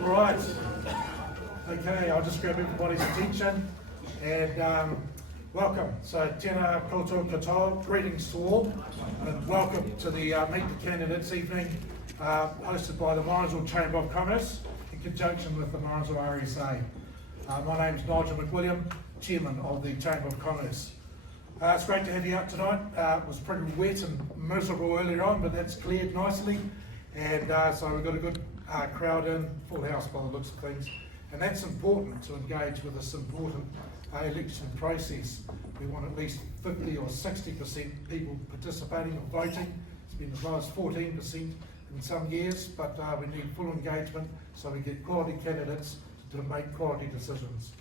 Right, okay, I'll just grab everybody's attention and welcome. So, tēnā koutou katoa, greetings to all, and welcome to the Meet the Candidates evening hosted by the Morrinsville Chamber of Commerce in conjunction with the Morrinsville RSA. My name is Nigel McWilliam, Chairman of the Chamber of Commerce. It's great to have you out tonight. It was pretty wet and miserable earlier on, but that's cleared nicely, and so we've got a good crowd in, full house by the looks of things, and that's important to engage with this important election process. We want at least 50 or 60% people participating or voting. It's been as low as 14% in some years, but we need full engagement so we get quality candidates to make quality decisions.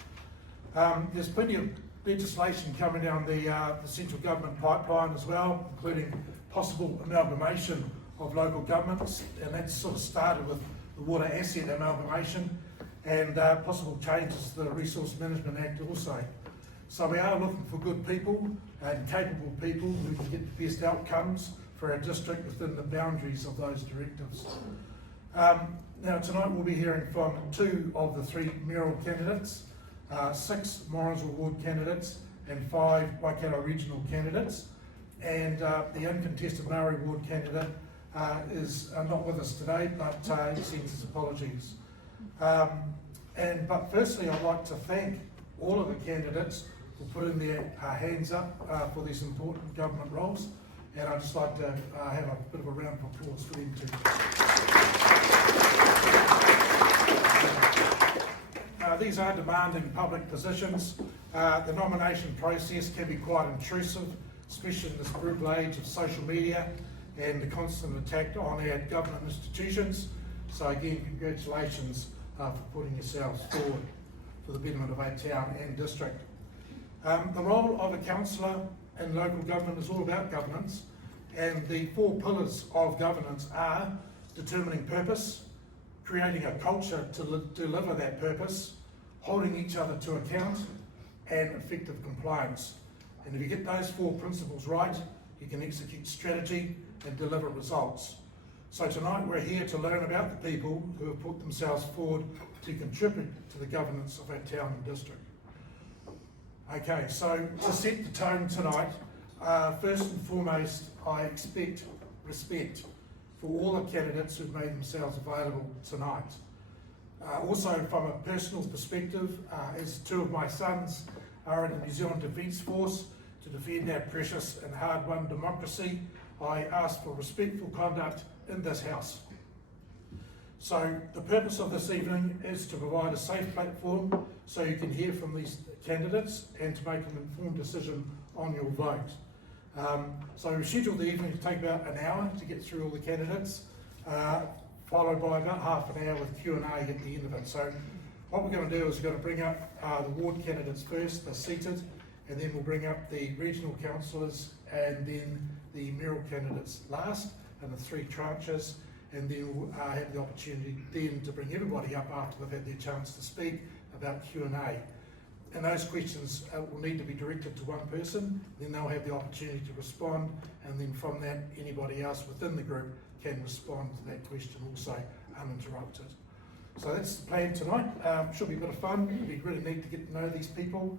There's plenty of legislation coming down the central government pipeline as well, including possible amalgamation of local governments, and that's sort of started with the Water Asset Amalgamation and possible changes to the Resource Management Act also. So we are looking for good people and capable people who can get the best outcomes for our district within the boundaries of those directives. Now tonight we'll be hearing from 2 of the 3 mayoral candidates, 6 Morrinsville Ward candidates and 5 Waikato Regional candidates, and the uncontested Maori Ward candidate is not with us today, but he sends his apologies. But firstly, I'd like to thank all of the candidates for putting their hands up for these important government roles, and I'd just like to have a bit of a round of applause for them too. These are demanding public positions. The nomination process can be quite intrusive, especially in this brutal age of social media and the constant attack on our government institutions. So again, congratulations for putting yourselves forward for the betterment of our town and district. The role of a councillor in local government is all about governance, and the 4 pillars of governance are determining purpose, creating a culture to deliver that purpose, holding each other to account, and effective compliance. And if you get those 4 principles right, you can execute strategy and deliver results. So tonight we're here to learn about the people who have put themselves forward to contribute to the governance of our town and district. Okay, so to set the tone tonight, first and foremost, I expect respect for all the candidates who've made themselves available tonight. Also, from a personal perspective, as 2 of my sons are in the New Zealand Defence Force to defend our precious and hard-won democracy, I ask for respectful conduct in this House. So the purpose of this evening is to provide a safe platform so you can hear from these candidates and to make an informed decision on your vote. So we scheduled the evening to take about an hour to get through all the candidates, followed by about half an hour with Q&A at the end of it. So what we're going to do is we're going to bring up the ward candidates first, they're seated, and then we'll bring up the regional councillors and then the mayoral candidates last in the 3 tranches, and then we'll have the opportunity then to bring everybody up after they've had their chance to speak about Q&A. And those questions will need to be directed to one person, then they'll have the opportunity to respond, and then from that anybody else within the group can respond to that question also uninterrupted. So that's the plan tonight. Should be a bit of fun. It'll be really neat to get to know these people.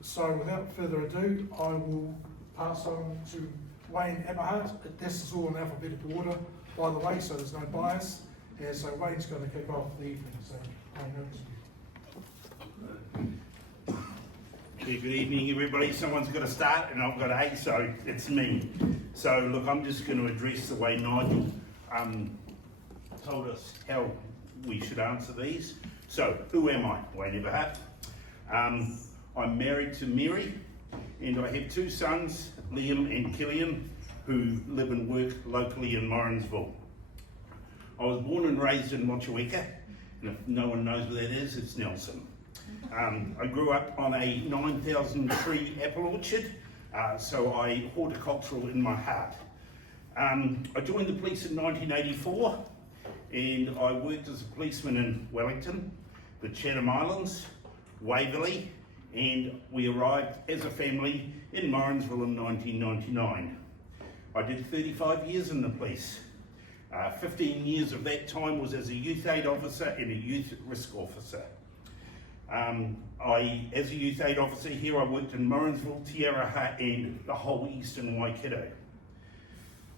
So without further ado, I will pass on to Wayne Aberhart. This is all in alphabetical order, by the way, so there's no bias. And so Wayne's going to kick off the evening. So Wayne, over to you. Yeah, good evening, everybody. Someone's got to start, and I've got A, so it's me. So look, I'm just going to address the way Nigel told us how we should answer these. So, who am I? Wayne Aberhart. I'm married to Mary, and I have 2 sons, Liam and Killian, who live and work locally in Morrinsville. I was born and raised in Motueka, and if no one knows where that is, it's Nelson. I grew up on a 9,000 tree apple orchard, so I horticultural in my heart. I joined the police in 1984, and I worked as a policeman in Wellington, the Chatham Islands, Waverley, and we arrived as a family in Morrinsville in 1999. I did 35 years in the police. 15 years of that time was as a youth aid officer and a youth risk officer. As a youth aid officer here, I worked in Morrinsville, Te Araha and the whole eastern Waikato.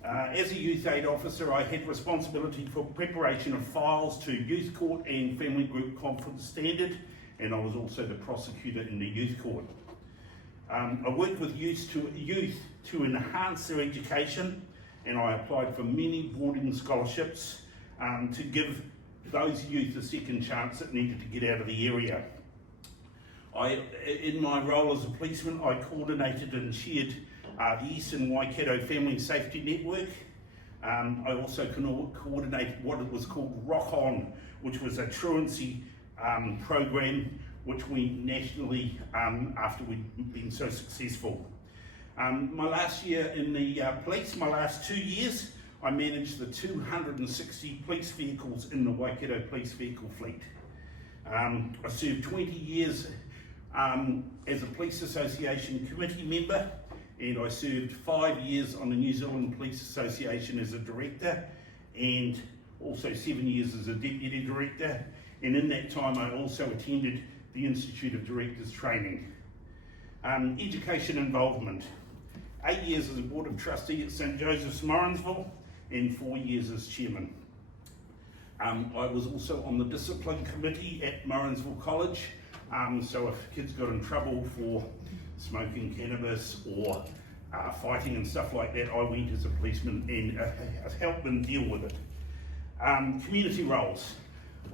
As a youth aid officer, I had responsibility for preparation of files to Youth Court and Family Group Conference Standard, and I was also the prosecutor in the Youth Court. I worked with youth to enhance their education, and I applied for many boarding scholarships to give those youth a second chance that needed to get out of the area. In my role as a policeman, I coordinated and chaired the Eastern Waikato Family Safety Network. I also coordinated what was called Rock On, which was a truancy program which we nationally, after we'd been so successful. My last year in the police, my last 2 years, I managed the 260 police vehicles in the Waikato Police Vehicle Fleet. I served 20 years as a Police Association committee member, and I served 5 years on the New Zealand Police Association as a director, and also 7 years as a deputy director. And in that time, I also attended the Institute of Directors training. Education involvement. 8 years as a Board of Trustee at St Joseph's Morrinsville, and 4 years as chairman. I was also on the discipline committee at Morrinsville College, so if kids got in trouble for smoking cannabis or fighting and stuff like that, I went as a policeman and helped them deal with it. Community roles.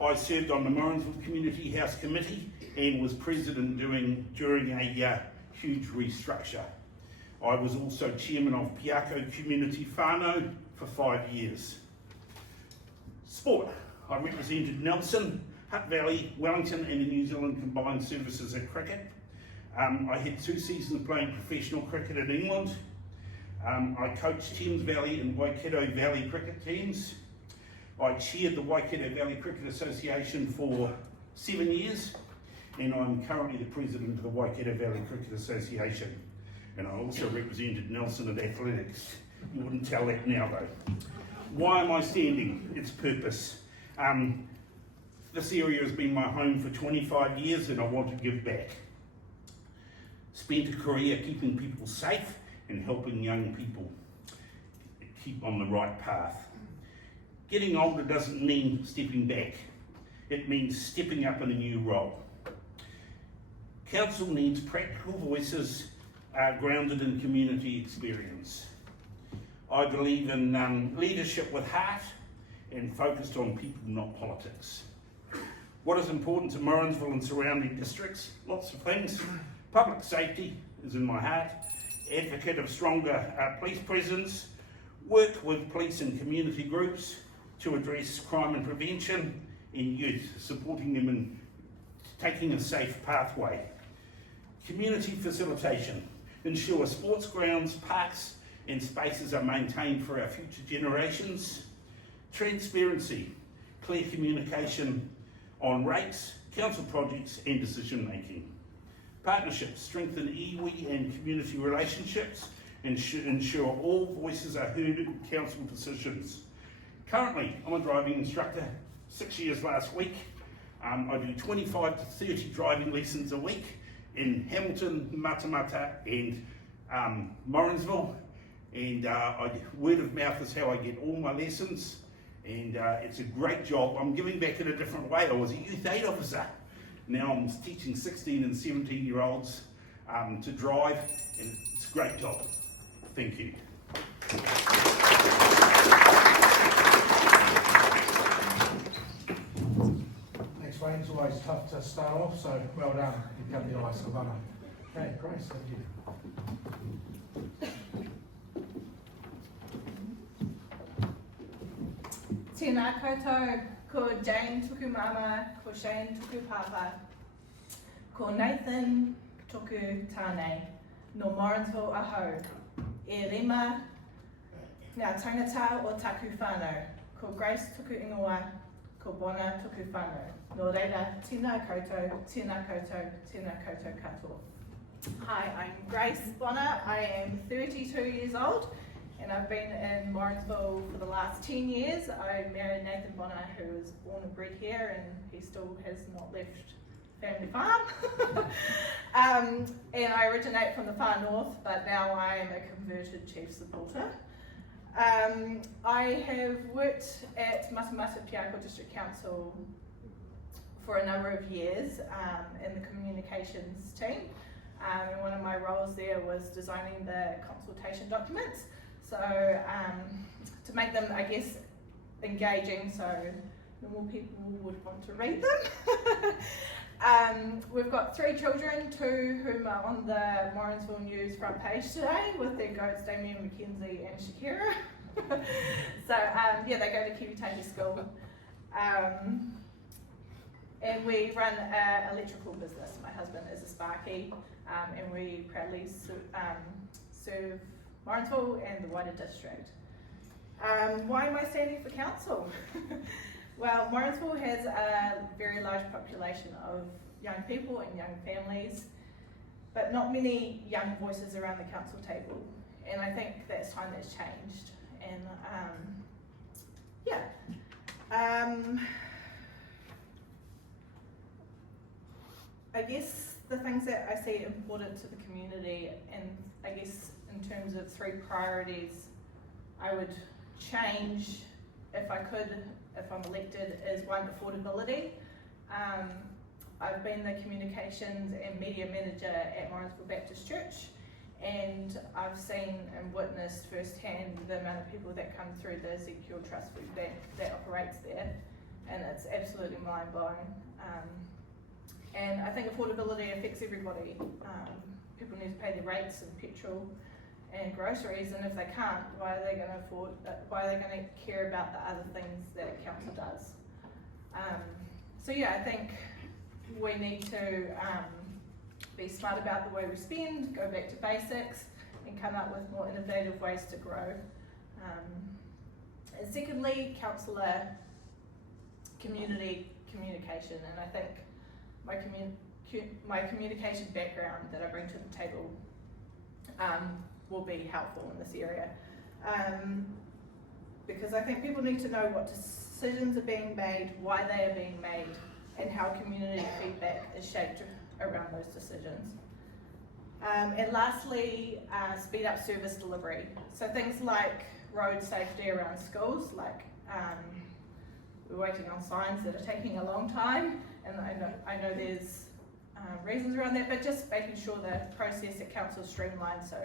I served on the Morrinsville Community House Committee and was president during a huge restructure. I was also chairman of Piako Community Whānau for 5 years. Sport. I represented Nelson, Hutt Valley, Wellington and the New Zealand Combined Services at cricket. I had 2 seasons playing professional cricket in England. I coached Thames Valley and Waikato Valley cricket teams. I chaired the Waikato Valley Cricket Association for 7 years, and I'm currently the president of the Waikato Valley Cricket Association. And I also represented Nelson at athletics. You wouldn't tell that now though. Why am I standing? Its purpose. This area has been my home for 25 years and I want to give back. Spent a career keeping people safe and helping young people keep on the right path. Getting older doesn't mean stepping back. It means stepping up in a new role. Council needs practical voices grounded in community experience. I believe in leadership with heart and focused on people, not politics. What is important to Morrinsville and surrounding districts? Lots of things. Public safety is in my heart. Advocate of stronger police presence. Work with police and community groups to address crime and prevention, and youth, supporting them in taking a safe pathway. Community facilitation. Ensure sports grounds, parks and spaces are maintained for our future generations. Transparency. Clear communication on rates, council projects and decision making. Partnerships. Strengthen iwi and community relationships and ensure all voices are heard in council decisions. Currently, I'm a driving instructor, 6 years last week. I do 25 to 30 driving lessons a week in Hamilton, Matamata and Morrinsville. And word of mouth is how I get all my lessons. And it's a great job. I'm giving back in a different way. I was a youth aid officer. Now I'm teaching 16 and 17 year olds to drive, and it's a great job. Thank you. Thanks, Wayne. It's always tough to start off, so well done. You've got the ice, Savannah. Okay, Grace, thank you. Tēnā koutou, ko Jane tuku mama, ko Shane tuku papa, ko Nathan tuku tānei, no Morrinsville ahau. E rima ngā tangata o taku whānau, ko Grace tuku ingoa, ko Bona tuku whānau. No reira, tēnā koutou, tēnā koutou, tēnā koutou katoa. Hi, I'm Grace Bonner. I am 32 years old and I've been in Morrinsville for the last 10 years. I married Nathan Bonner, who was born and bred here, and he still has not left family farm. And I originate from the far north, but now I am a converted chief supporter. I have worked at Matamata Piako District Council for a number of years in the communications team. And one of my roles there was designing the consultation documents. So to make them, I guess, engaging so normal people would want to read them. We've got 3 children, 2 whom are on the Morrinsville News front page today with their goats, Damien, Mackenzie and Shakira. So yeah, they go to Kiwitaki School. And we run an electrical business. My husband is a Sparky, and we proudly serve Morrinsville and the wider district. Why am I standing for council? Well, Morrinsville has a very large population of young people and young families, but not many young voices around the council table. And I think that's time that's changed. And I guess the things that I see important to the community, and I guess in terms of 3 priorities I would change if I could, if I'm elected, is 1, affordability. I've been the communications and media manager at Morrinsville Baptist Church, and I've seen and witnessed firsthand the amount of people that come through the Ezekiel Trust Food Bank that operates there, and it's absolutely mind-blowing. And I think affordability affects everybody. People need to pay their rates and petrol and groceries, and if they can't, why are they going to afford? Why are they going to care about the other things that council does? So yeah, I think we need to be smart about the way we spend, go back to basics, and come up with more innovative ways to grow. And secondly, councillor community communication, and I think my communication background that I bring to the table will be helpful in this area. Because I think people need to know what decisions are being made, why they are being made, and how community feedback is shaped around those decisions. And lastly, speed up service delivery. So things like road safety around schools, like we're waiting on signs that are taking a long time, and I know there's reasons around that, but just making sure the process at council is streamlined, so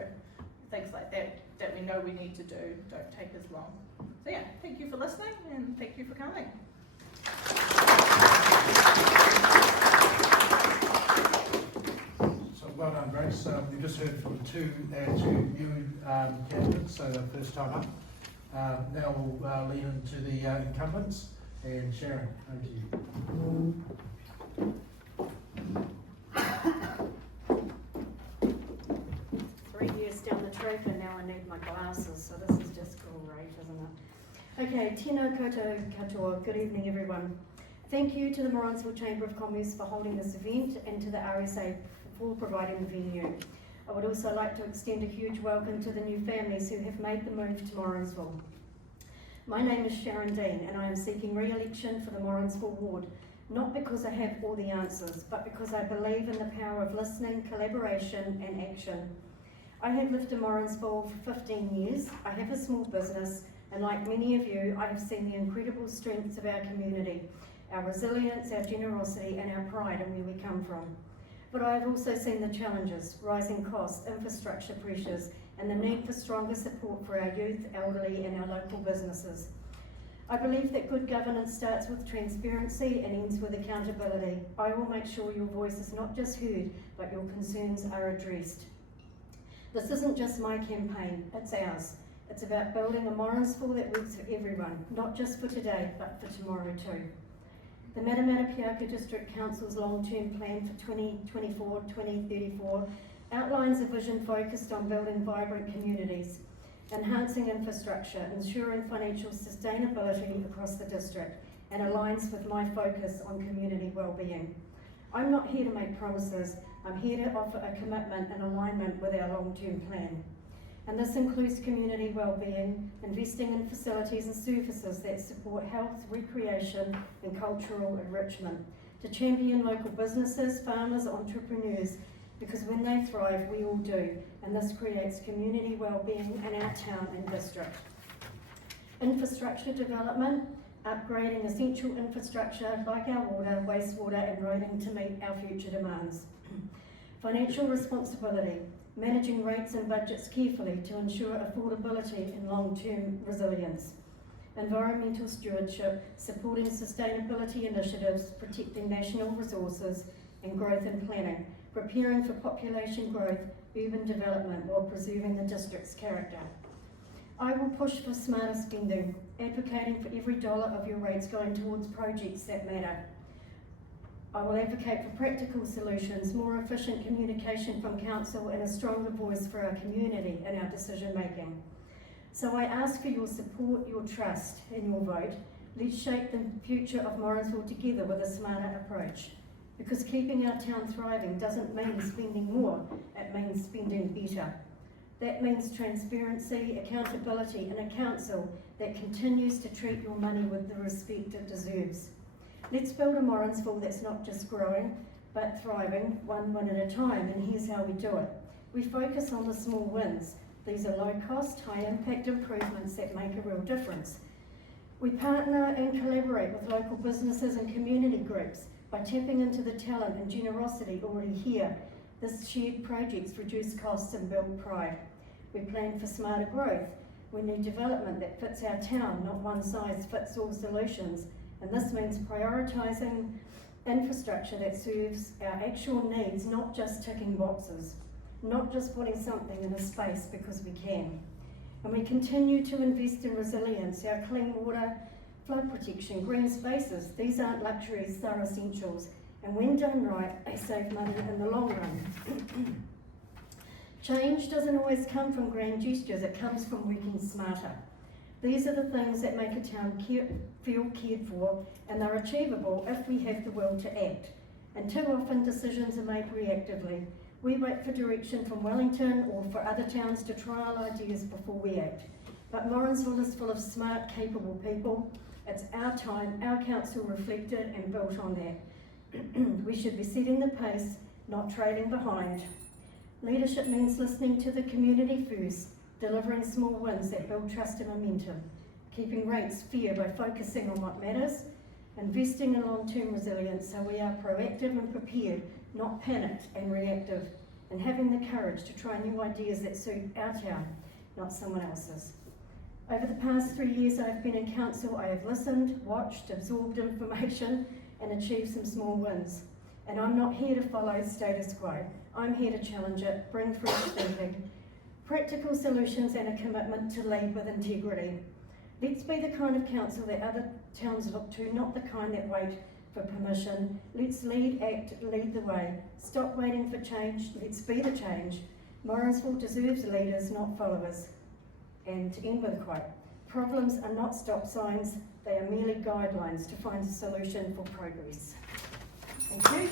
things like that we know we need to do don't take as long. So yeah, thank you for listening, and thank you for coming. So well done, Grace. You just heard from two new candidates, so the first time up. Now we'll lead into the incumbents, and Sharon, over to you. 3 years down the track and now I need my glasses, so this is just great, isn't it? Okay, tēnā koutou katoa, good evening everyone. Thank you to the Morrinsville Chamber of Commerce for holding this event and to the RSA for providing the venue. I would also like to extend a huge welcome to the new families who have made the move to Morrinsville. My name is Sharon Dean and I am seeking re-election for the Morrinsville ward, not because I have all the answers, but because I believe in the power of listening, collaboration and action. I have lived in Morrinsville for 15 years, I have a small business, and like many of you, I have seen the incredible strengths of our community, our resilience, our generosity and our pride in where we come from. But I have also seen the challenges, rising costs, infrastructure pressures, and the need for stronger support for our youth, elderly and our local businesses. I believe that good governance starts with transparency and ends with accountability. I will make sure your voice is not just heard, but your concerns are addressed. This isn't just my campaign, it's ours. It's about building a Morrinsville that works for everyone, not just for today, but for tomorrow too. The Matamata Piako District Council's long-term plan for 2024-2034 outlines a vision focused on building vibrant communities, enhancing infrastructure, ensuring financial sustainability across the district, and aligns with my focus on community well-being. I'm not here to make promises, I'm here to offer a commitment and alignment with our long-term plan. and this includes community wellbeing, investing in facilities and services that support health, recreation and cultural enrichment, to champion local businesses, farmers, entrepreneurs, because when they thrive, we all do, and this creates community wellbeing in our town and district. Infrastructure development, upgrading essential infrastructure like our water, wastewater and roading to meet our future demands. Financial responsibility, managing rates and budgets carefully to ensure affordability and long-term resilience. Environmental stewardship, supporting sustainability initiatives, protecting national resources and growth and planning, preparing for population growth, urban development while preserving the district's character. I will push for smarter spending, advocating for every dollar of your rates going towards projects that matter. I will advocate for practical solutions, more efficient communication from council and a stronger voice for our community in our decision making. So I ask for your support, your trust and your vote. Let's shape the future of Morrinsville together with a smarter approach. Because keeping our town thriving doesn't mean spending more, it means spending better. That means transparency, accountability and a council that continues to treat your money with the respect it deserves. Let's build a Morrinsville that's not just growing, but thriving, one win at a time, and here's how we do it. We focus on the small wins. These are low-cost, high-impact improvements that make a real difference. We partner and collaborate with local businesses and community groups by tapping into the talent and generosity already here. This shared projects reduce costs and build pride. We plan for smarter growth. We need development that fits our town, not one-size-fits-all solutions. And this means prioritising infrastructure that serves our actual needs, not just ticking boxes, not just putting something in a space because we can. And we continue to invest in resilience, our clean water, flood protection, green spaces. These aren't luxuries, they're essentials. And when done right, they save money in the long run. Change doesn't always come from grand gestures, it comes from working smarter. These are the things that make a town feel cared for, and they're achievable if we have the will to act. And too often decisions are made reactively. We wait for direction from Wellington or for other towns to trial ideas before we act. But Morrinsville is full of smart, capable people. It's our time, our council reflected and built on that. We should be setting the pace, not trailing behind. Leadership means listening to the community first, delivering small wins that build trust and momentum, keeping rates fair by focusing on what matters, investing in long-term resilience so we are proactive and prepared, not panicked and reactive, and having the courage to try new ideas that suit our town, not someone else's. Over the past 3 years I've been in council, I have listened, watched, absorbed information and achieved some small wins. And I'm not here to follow status quo. I'm here to challenge it, bring fresh thinking, practical solutions and a commitment to lead with integrity. Let's be the kind of council that other towns look to, not the kind that wait for permission. Let's lead, act, lead the way. Stop waiting for change, let's be the change. Morrinsville deserves leaders, not followers. And to end with a quote, problems are not stop signs, they are merely guidelines to find a solution for progress. Thank you.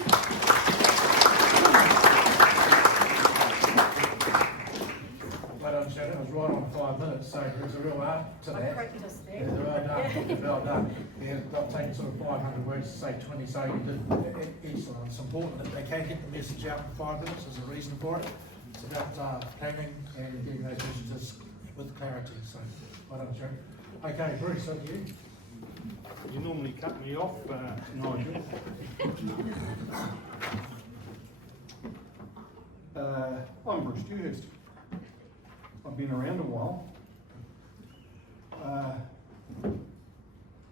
Well done, Shannon. I was right on 5 minutes, so there's a real art to that. I practiced Yeah, that. well done. Well done. Yeah, not taking sort of 500 words to say 20, so you did excellent. It's important that they can get the message out in 5 minutes. There's a reason for it. It's about planning and getting those messages with clarity. So, well done, Sharon. Okay, Bruce, over to you. You normally cut me off, Nigel. I'm Bruce Dewhurst. I've been around a while.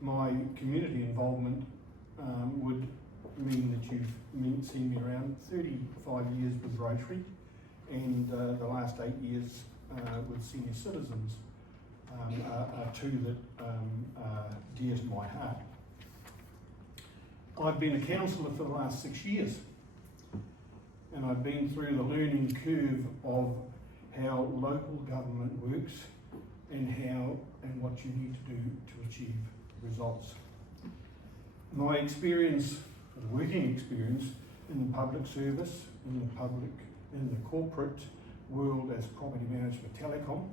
My community involvement would mean that you've seen me around 35 years with Rotary and the last 8 years with Senior Citizens. Are two that are dear to my heart. I've been a councillor for the last 6 years, and I've been through the learning curve of how local government works and what you need to do to achieve results. My experience, working experience in the public service, in the corporate world as property management telecom,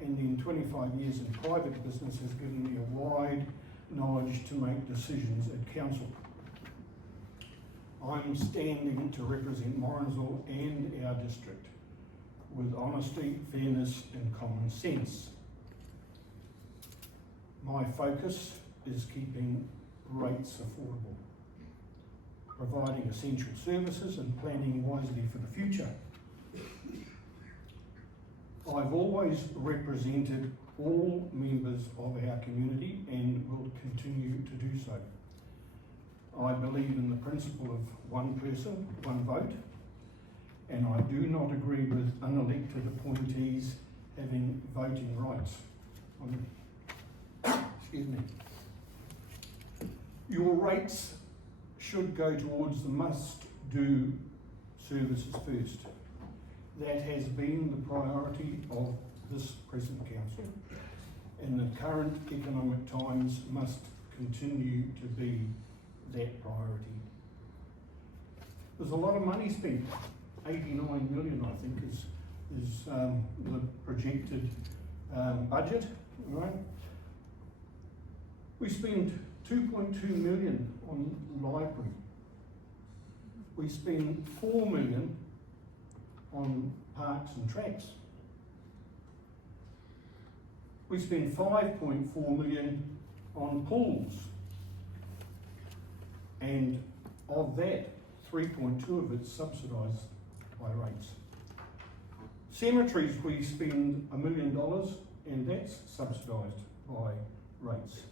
and then 25 years in private business has given me a wide knowledge to make decisions at council. I'm standing to represent Morrinsville and our district with honesty, fairness and common sense. My focus is keeping rates affordable, providing essential services and planning wisely for the future. I've always represented all members of our community and will continue to do so. I believe in the principle of one person, one vote, and I do not agree with unelected appointees having voting rights. Excuse me. Your rates should go towards the must-do services first. That has been the priority of this present council, and the current economic times must continue to be that priority. There's a lot of money spent. 89 million, I think, is the projected budget, right? We spend 2.2 million on library. We spend 4 million on parks and tracks. We spend 5.4 million on pools. And of that, 3.2 of it's subsidised by rates. Cemeteries, we spend $1 million and that's subsidised by rates.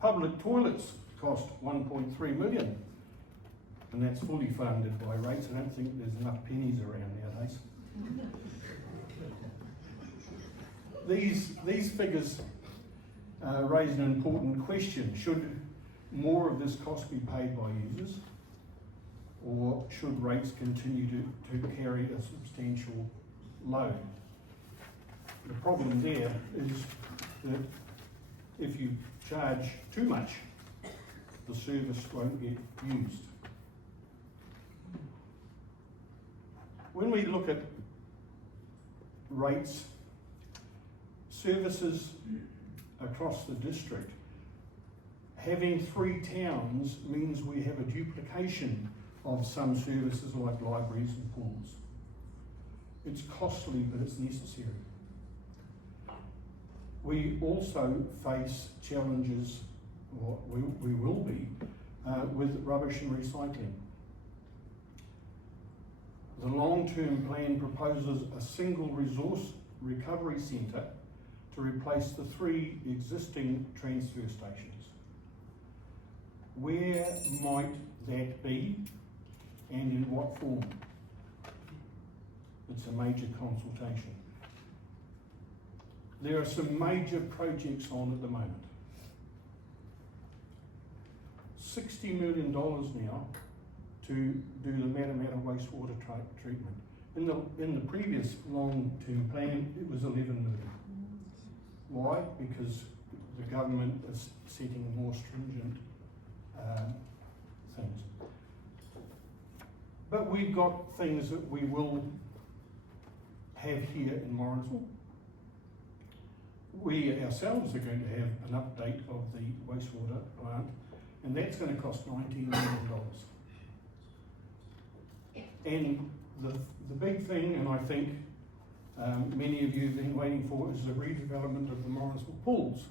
Public toilets cost 1.3 million and that's fully funded by rates. I don't think there's enough pennies around nowadays. These figures raise an important question. Should more of this cost be paid by users, or should rates continue to carry a substantial load? The problem there is that if you charge too much, the service won't get used. When we look at rates, services across the district, having 3 towns means we have a duplication of some services like libraries and pools. It's costly, but it's necessary. We also face challenges, or we will be, with rubbish and recycling. The long-term plan proposes a single resource recovery centre to replace the 3 existing transfer stations. Where might that be and in what form? It's a major consultation. There are some major projects on at the moment. $60 million now to do the Matamata wastewater treatment. In the previous long-term plan, it was 11 million. Why? Because the government is setting more stringent things. But we've got things that we will have here in Morrinsville. We ourselves are going to have an update of the wastewater plant, and that's going to cost $19 million. And the big thing, and I think many of you have been waiting for, is the redevelopment of the Morrinsville pools.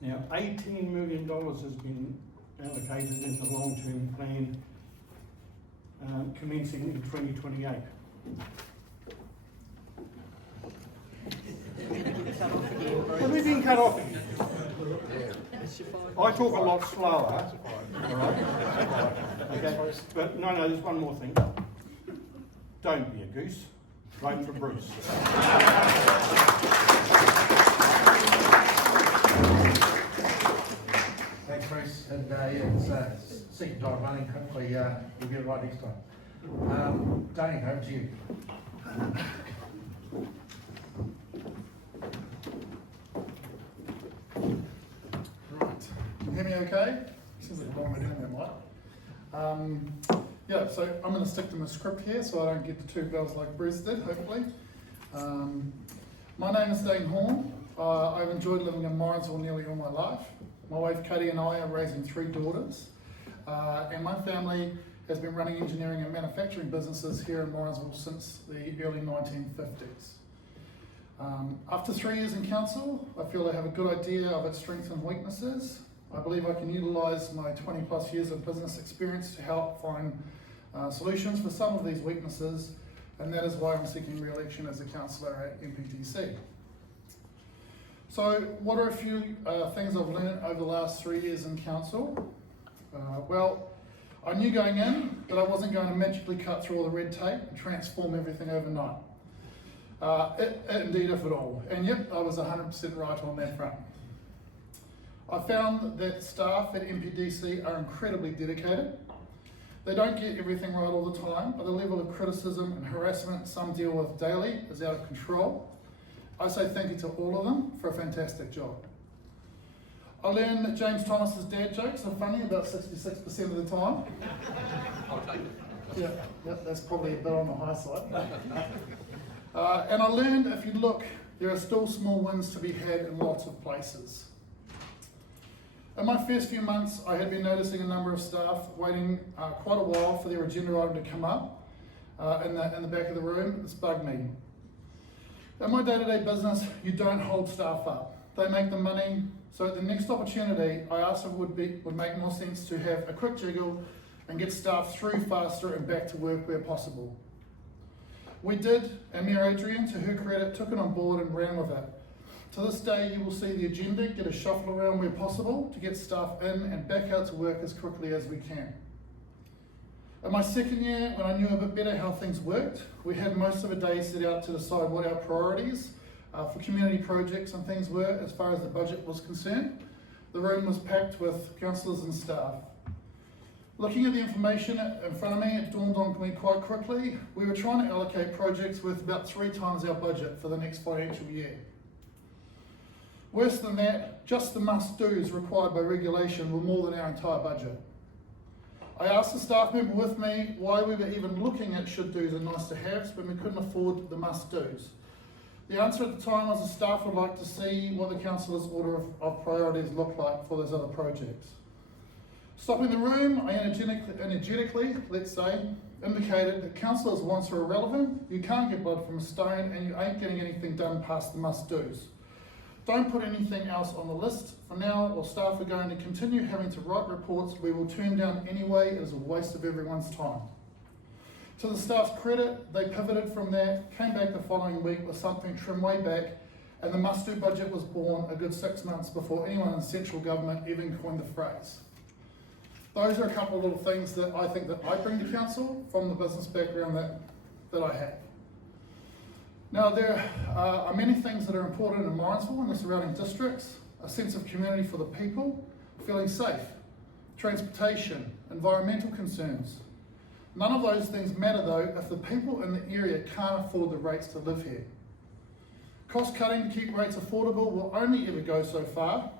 Now, $18 million has been allocated in the long-term plan commencing in 2028. Have we been cut off again? I talk a lot slower, all right? Okay, but no, there's one more thing. Don't be a goose. Vote for Bruce. Thanks, Bruce. And it's second time running. Hopefully you'll get it right next time. Dane, over to you. Right. Can you hear me okay? Seems like I'm down that mic. Yeah, so I'm going to stick to my script here so I don't get the two bells like Bruce did, hopefully. My name is Dane Horn. I've enjoyed living in Morrinsville nearly all my life. My wife Cuddy and I are raising 3 daughters, and my family has been running engineering and manufacturing businesses here in Morrinsville since the early 1950s. After 3 years in council, I feel I have a good idea of its strengths and weaknesses. I believe I can utilise my 20 plus years of business experience to help find solutions for some of these weaknesses, and that is why I'm seeking re-election as a councillor at MPTC. So what are a few things I've learned over the last 3 years in council? Well, I knew going in that I wasn't going to magically cut through all the red tape and transform everything overnight. Indeed, if at all. And yep, I was 100% right on that front. I found that staff at MPDC are incredibly dedicated. They don't get everything right all the time, but the level of criticism and harassment some deal with daily is out of control. I say thank you to all of them for a fantastic job. I learned that James Thomas's dad jokes are funny about 66% of the time. I'll take it. Yeah, that's probably a bit on the high side. And I learned if you look, there are still small wins to be had in lots of places. In my first few months, I had been noticing a number of staff waiting quite a while for their agenda item to come up in the back of the room. It's bugged me. In my day-to-day business, you don't hold staff up. They make the money, so at the next opportunity, I asked if it would make more sense to have a quick jiggle and get staff through faster and back to work where possible. We did, and Mayor Adrian, to her credit, took it on board and ran with it. To this day, you will see the agenda get a shuffle around where possible to get staff in and back out to work as quickly as we can. In my second year, when I knew a bit better how things worked, we had most of a day set out to decide what our priorities for community projects and things were as far as the budget was concerned. The room was packed with councillors and staff. Looking at the information in front of me, it dawned on me quite quickly, we were trying to allocate projects worth about 3 times our budget for the next financial year. Worse than that, just the must-dos required by regulation were more than our entire budget. I asked the staff member with me why we were even looking at should-dos and nice-to-haves when we couldn't afford the must-dos. The answer at the time was the staff would like to see what the councillor's order of priorities looked like for those other projects. Stopping the room, I energetically, let's say, indicated that councillors' wants are irrelevant, you can't get blood from a stone, and you ain't getting anything done past the must-dos. Don't put anything else on the list for now, or staff are going to continue having to write reports we will turn down anyway. It is a waste of everyone's time. To the staff's credit, they pivoted from that, came back the following week with something trimmed way back, and the must-do budget was born a good 6 months before anyone in central government even coined the phrase. Those are a couple of little things that I think that I bring to council from the business background that I have. Now, there are many things that are important in Morrinsville and the surrounding districts: a sense of community for the people, feeling safe, transportation, environmental concerns. None of those things matter though if the people in the area can't afford the rates to live here. Cost cutting to keep rates affordable will only ever go so far.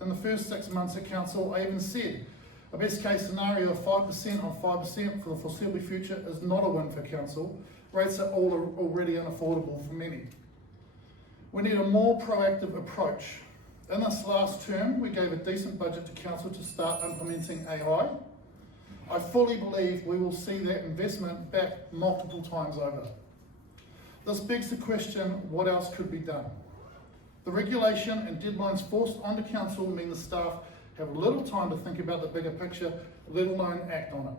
In the first 6 months at council, I even said a best case scenario of 5% on 5% for the foreseeable future is not a win for council. Rates are already unaffordable for many. We need a more proactive approach. In this last term, we gave a decent budget to council to start implementing AI. I fully believe we will see that investment back multiple times over. This begs the question, what else could be done? The regulation and deadlines forced onto council mean the staff have little time to think about the bigger picture, let alone act on it.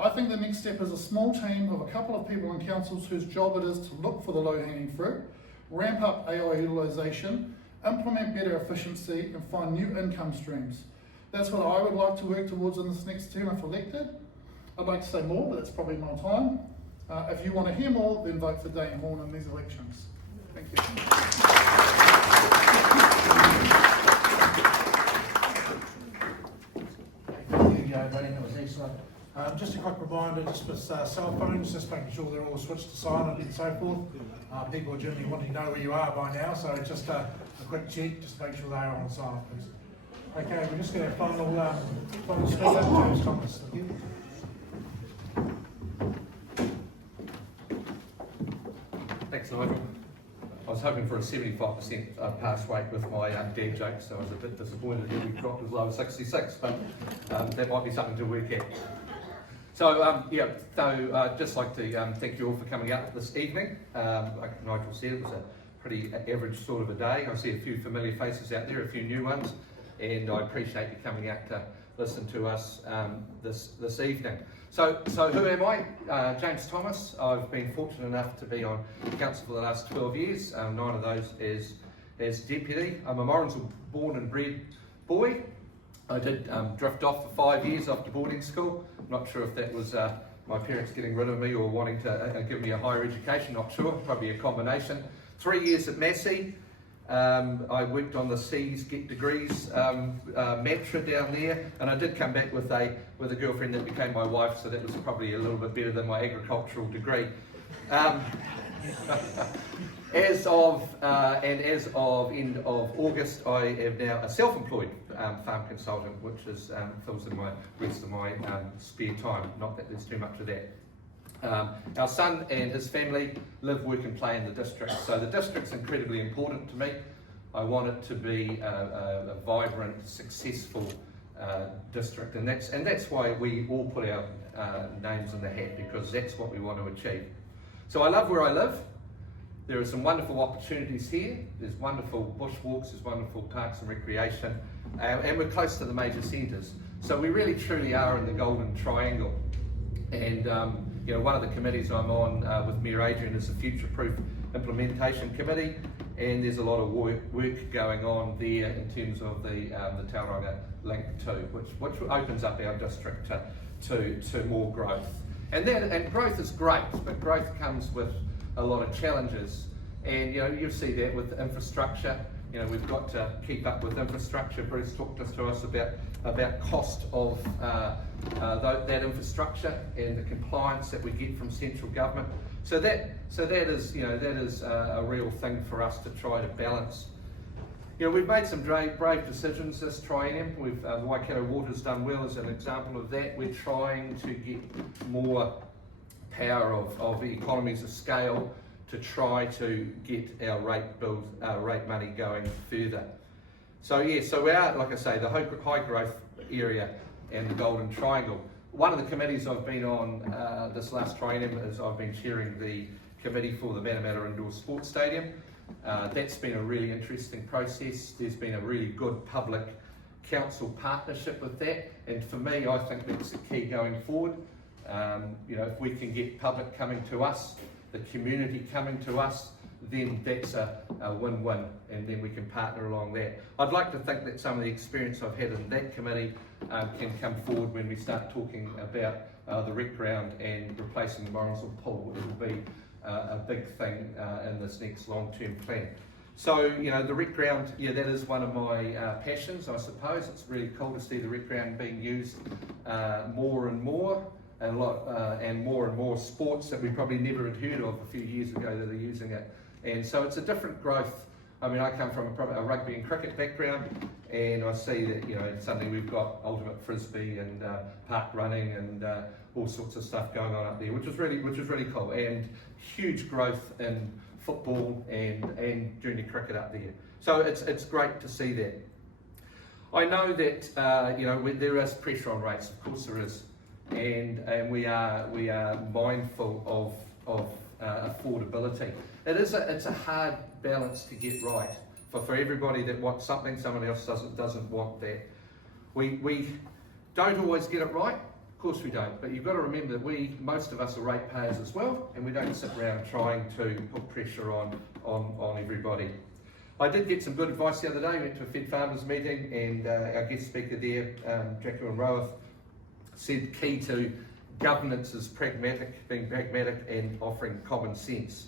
I think the next step is a small team of a couple of people in councils whose job it is to look for the low-hanging fruit, ramp up AI utilisation, implement better efficiency, and find new income streams. That's what I would like to work towards in this next term if elected. I'd like to say more, but that's probably my time. If you want to hear more, then vote for Dane Horn in these elections. Thank you. Thank you, Dane. That was excellent. Just a quick reminder, just with cell phones, just making sure they're all switched to silent and so forth. People are generally wanting to know where you are by now, so just a quick check, just to make sure they are on silent, please. Okay, we're just going to final speaker, James Thomas. Thank you. Thanks, Nigel. I was hoping for a 75% pass rate with my dad jokes, so I was a bit disappointed that we dropped as low as 66, but that might be something to work at. So, I'd just like to thank you all for coming out this evening. Like Nigel said, it was a pretty average sort of a day. I see a few familiar faces out there, a few new ones, and I appreciate you coming out to listen to us this evening. So who am I? James Thomas. I've been fortunate enough to be on council for the last 12 years, 9 of those as deputy. I'm a Morrinsville born and bred boy. I did drift off for 5 years after boarding school. Not sure if that was my parents getting rid of me or wanting to give me a higher education, not sure, probably a combination. 3 years at Massey. I worked on the C's Get Degrees mantra down there, and I did come back with a girlfriend that became my wife, so that was probably a little bit better than my agricultural degree. As of end of August, I am now a self-employed farm consultant, which is fills in my rest of my spare time. Not that there's too much of that. Our son and his family live, work and play in the district, so the district's incredibly important to me. I want it to be a vibrant, successful district, and that's why we all put our names in the hat, because that's what we want to achieve. So I love where I live. There are some wonderful opportunities here. There's wonderful bushwalks, there's wonderful parks and recreation, and we're close to the major centres. So we really truly are in the Golden Triangle. And one of the committees I'm on with Mayor Adrian is the Future Proof Implementation Committee, and there's a lot of work going on there in terms of the Tauranga Link 2, which opens up our district to more growth. And growth is great, but growth comes with a lot of challenges. And you see that with infrastructure. We've got to keep up with infrastructure. Bruce talked to us about cost of that infrastructure and the compliance that we get from central government. So that is a real thing for us to try to balance. We've made some brave decisions this triennium. The Waikato Water's done well as an example of that. We're trying to get more power of economies of scale to try to get our rate money going further. So we are, like I say, the high growth area and the Golden Triangle. One of the committees I've been on this last triennium is I've been chairing the committee for the Matamata Indoor Sports Stadium. That's been a really interesting process. There's been a really good public council partnership with that, and for me, I think that's the key going forward. If we can get public coming to us, the community coming to us, then that's a win-win, and then we can partner along that. I'd like to think that some of the experience I've had in that committee can come forward when we start talking about the rec ground and replacing the Morrinsville pool. It'll be a big thing in this next long-term plan. So, the rec ground, that is one of my passions, I suppose. It's really cool to see the rec ground being used more and more. And more and more sports that we probably never had heard of a few years ago that are using it. And so it's a different growth. I mean, I come from a rugby and cricket background, and I see that, suddenly we've got ultimate frisbee and park running and all sorts of stuff going on up there, which is really cool. And huge growth in football and junior cricket up there. So it's great to see that. I know that, there is pressure on rates, of course there is. And we are mindful of affordability. It's a hard balance to get right. For everybody that wants something, someone else doesn't want that. We don't always get it right. Of course we don't. But you've got to remember that most of us are ratepayers as well, and we don't sit around trying to put pressure on everybody. I did get some good advice the other day. We went to a Fed Farmers meeting, and our guest speaker there, Jacqueline Rowath, said key to governance is being pragmatic and offering common sense.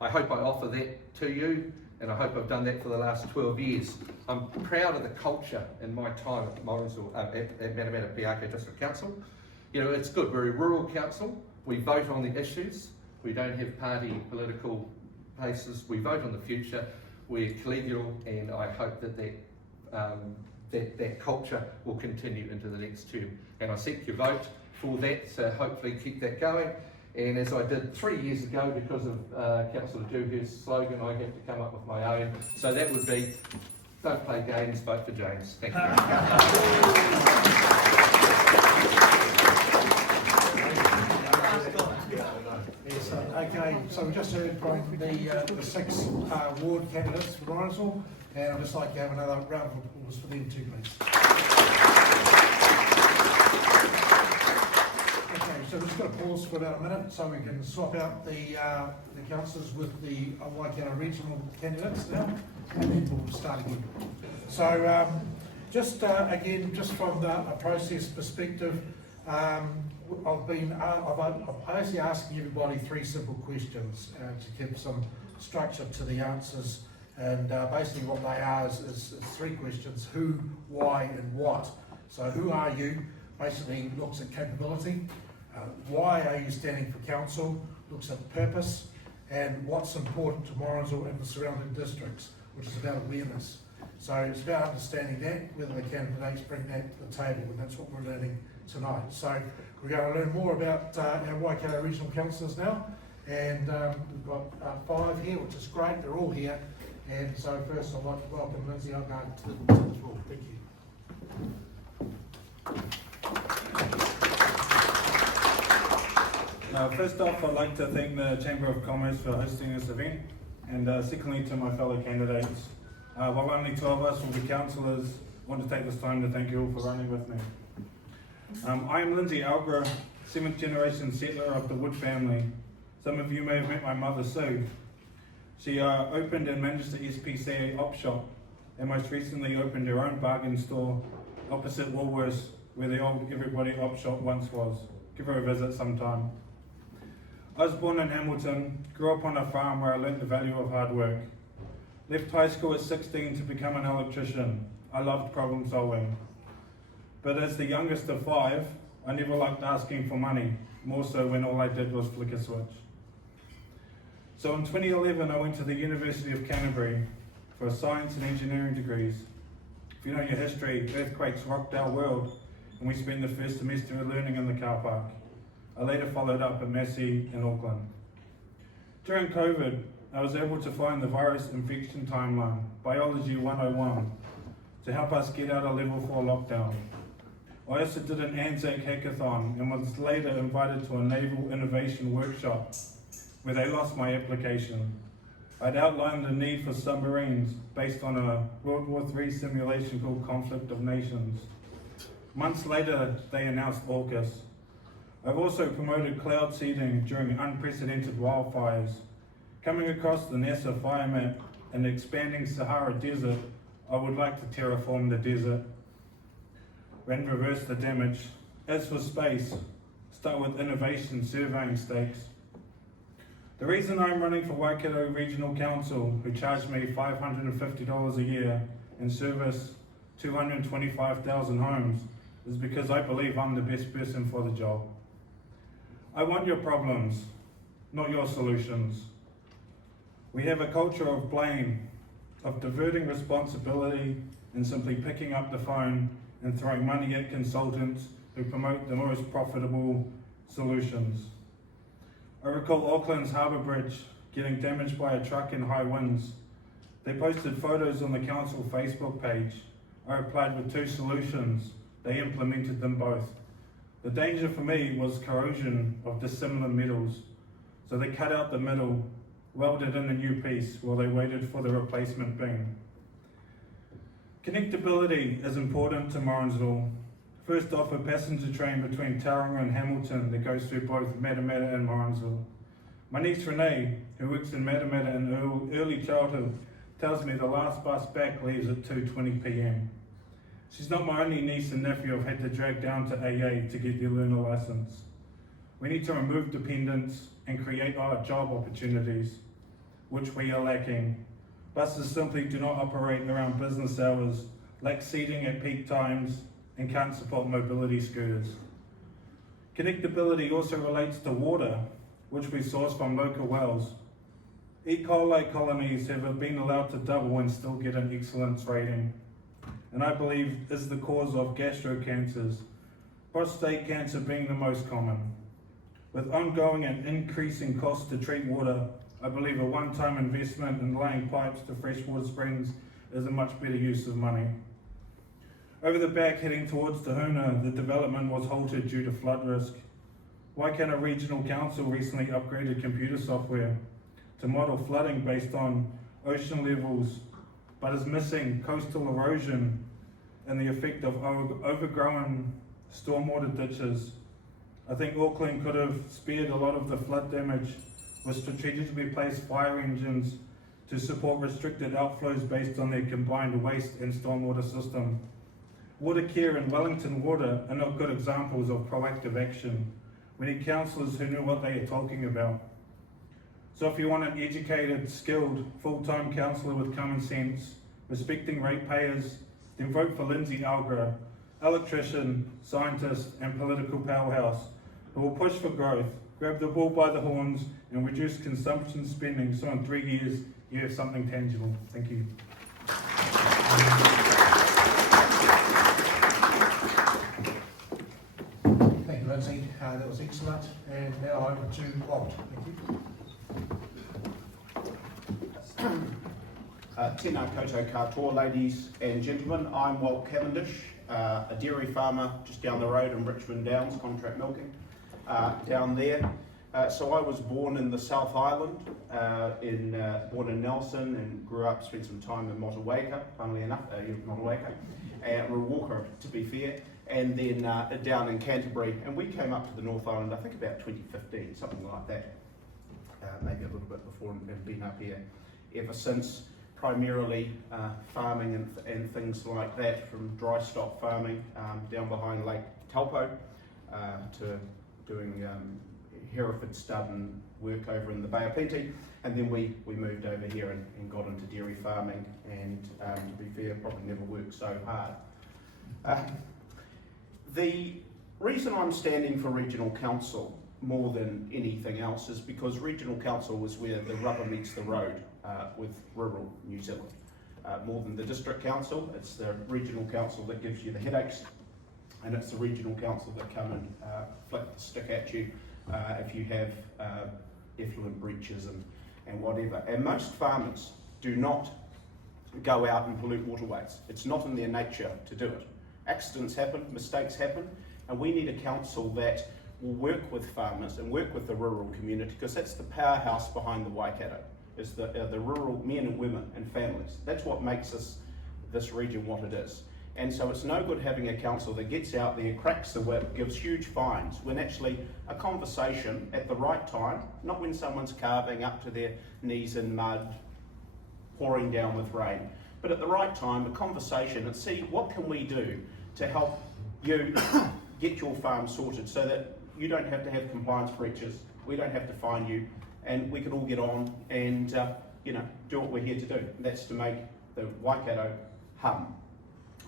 I hope I offer that to you, and I hope I've done that for the last 12 years. I'm proud of the culture in my time at Morrinsville, at Matamata Piako District Council. It's good. We're a rural council. We vote on the issues. We don't have party political places. We vote on the future. We're collegial, and I hope that culture will continue into the next term. And I seek your vote for that, so hopefully keep that going. And as I did 3 years ago, because of Councillor Dewhurst's slogan, I have to come up with my own. So that would be, don't play games, vote for James. Thank you. Yes, okay, so we just heard from the 6 ward candidates for Morrinsville, and I'd just like to have another round of applause for them too, please. Okay, so we're just going to pause for about a minute so we can swap out the councillors with the Waikato regional candidates now, and then we'll start again. So just again, just from a process perspective, I'm basically asking everybody 3 simple questions to give some structure to the answers, and basically what they are is 3 questions: who, why, and what. So who are you? Basically looks at capability. Why are you standing for council? Looks at purpose, and what's important to Morrinsville and the surrounding districts, which is about awareness. So it's about understanding that, whether the candidates bring that to the table, and that's what we're learning tonight. So we're going to learn more about our Waikato regional councillors now, and we've got 5 here, which is great. They're all here, and so first I'd like to welcome Lindsay Algarve to the floor. Thank you. First off, I'd like to thank the Chamber of Commerce for hosting this event, and secondly to my fellow candidates. While only 2 of us will be councillors, I want to take this time to thank you all for running with me. I am Lindsay Algarve, 7th generation settler of the Wood family. Some of you may have met my mother Sue. She opened and managed the SPCA op shop, and most recently opened her own bargain store opposite Woolworths, where the old Everybody op shop once was. Give her a visit sometime. I was born in Hamilton, grew up on a farm where I learnt the value of hard work. Left high school at 16 to become an electrician. I loved problem solving. But as the youngest of 5, I never liked asking for money, more so when all I did was flick a switch. So in 2011, I went to the University of Canterbury for science and engineering degrees. If you know your history, earthquakes rocked our world, and we spent the first semester learning in the car park. I later followed up at Massey in Auckland. During COVID, I was able to find the virus infection timeline, Biology 101, to help us get out of level 4 lockdown. I also did an Anzac hackathon and was later invited to a naval innovation workshop where they lost my application. I'd outlined the need for submarines based on a World War III simulation called Conflict of Nations. Months later, they announced AUKUS. I've also promoted cloud seeding during unprecedented wildfires. Coming across the NASA fire map and the expanding Sahara Desert, I would like to terraform the desert and reverse the damage. As for space, start with innovation surveying stakes. The reason I'm running for Waikato Regional Council, who charged me $550 a year and service 225,000 homes, is because I believe I'm the best person for the job. I want your problems, not your solutions. We have a culture of blame, of diverting responsibility and simply picking up the phone and throwing money at consultants who promote the most profitable solutions. I recall Auckland's Harbour Bridge getting damaged by a truck in high winds. They posted photos on the council Facebook page. I replied with 2 solutions. They implemented them both. The danger for me was corrosion of dissimilar metals. So they cut out the middle, welded in a new piece while they waited for the replacement beam. Connectability is important to Morrinsville. First off, a passenger train between Tauranga and Hamilton that goes through both Matamata and Morrinsville. My niece Renee, who works in Matamata in early childhood, tells me the last bus back leaves at 2:20 p.m. She's not my only niece and nephew I've had to drag down to AA to get their learner license. We need to remove dependence and create job opportunities, which we are lacking. Buses simply do not operate around business hours, lack seating at peak times, and can't support mobility scooters. Connectability also relates to water, which we source from local wells. E. coli colonies have been allowed to double and still get an excellence rating, and I believe is the cause of gastro cancers, prostate cancer being the most common. With ongoing and increasing costs to treat water, I believe a one-time investment in laying pipes to freshwater springs is a much better use of money. Over the back heading towards Te Huna, the development was halted due to flood risk. Waikato Regional Council recently upgraded computer software to model flooding based on ocean levels, but is missing coastal erosion and the effect of overgrown stormwater ditches. I think Auckland could have spared a lot of the flood damage with strategically placed fire engines to support restricted outflows based on their combined waste and stormwater system. Water Care and Wellington Water are not good examples of proactive action. We need councillors who know what they are talking about. So if you want an educated, skilled, full-time councillor with common sense, respecting ratepayers, then vote for Lindsay Algra, electrician, scientist and political powerhouse who will push for growth, grab the bull by the horns and reduce consumption spending so in 3 years you have something tangible. Thank you. Thank you, Lindsay. That was excellent. And now over to Walt. Thank you. Tēnā koutou katoa, ladies and gentlemen. I'm Walt Cavendish, a dairy farmer just down the road in Richmond Downs, contract milking, down there. So I was born in the South Island, born in Nelson and grew up, spent some time in Motueka, funnily enough, Motueka, Rawaka to be fair, and then down in Canterbury. And we came up to the North Island, I think about 2015, something like that, maybe a little bit before, and been up here ever since. Primarily farming and things like that, from dry stock farming down behind Lake Taupo to doing Hereford stud and work over in the Bay of Plenty, and then we moved over here and got into dairy farming, and to be fair, probably never worked so hard. The reason I'm standing for Regional Council more than anything else is because Regional Council is where the rubber meets the road with rural New Zealand. More than the District Council, it's the Regional Council that gives you the headaches, and it's the Regional Council that come and flick the stick at you if you have effluent breaches and whatever. And most farmers do not go out and pollute waterways. It's not in their nature to do it. Accidents happen, mistakes happen, and we need a council that will work with farmers and work with the rural community, because that's the powerhouse behind the Waikato, is the rural men and women and families. That's what makes this region what it is. And so it's no good having a council that gets out there, cracks the whip, gives huge fines, when actually a conversation at the right time, not when someone's carving up to their knees in mud, pouring down with rain, but at the right time, a conversation and see what can we do to help you get your farm sorted so that you don't have to have compliance breaches, we don't have to fine you, and we can all get on and do what we're here to do. That's to make the Waikato hum.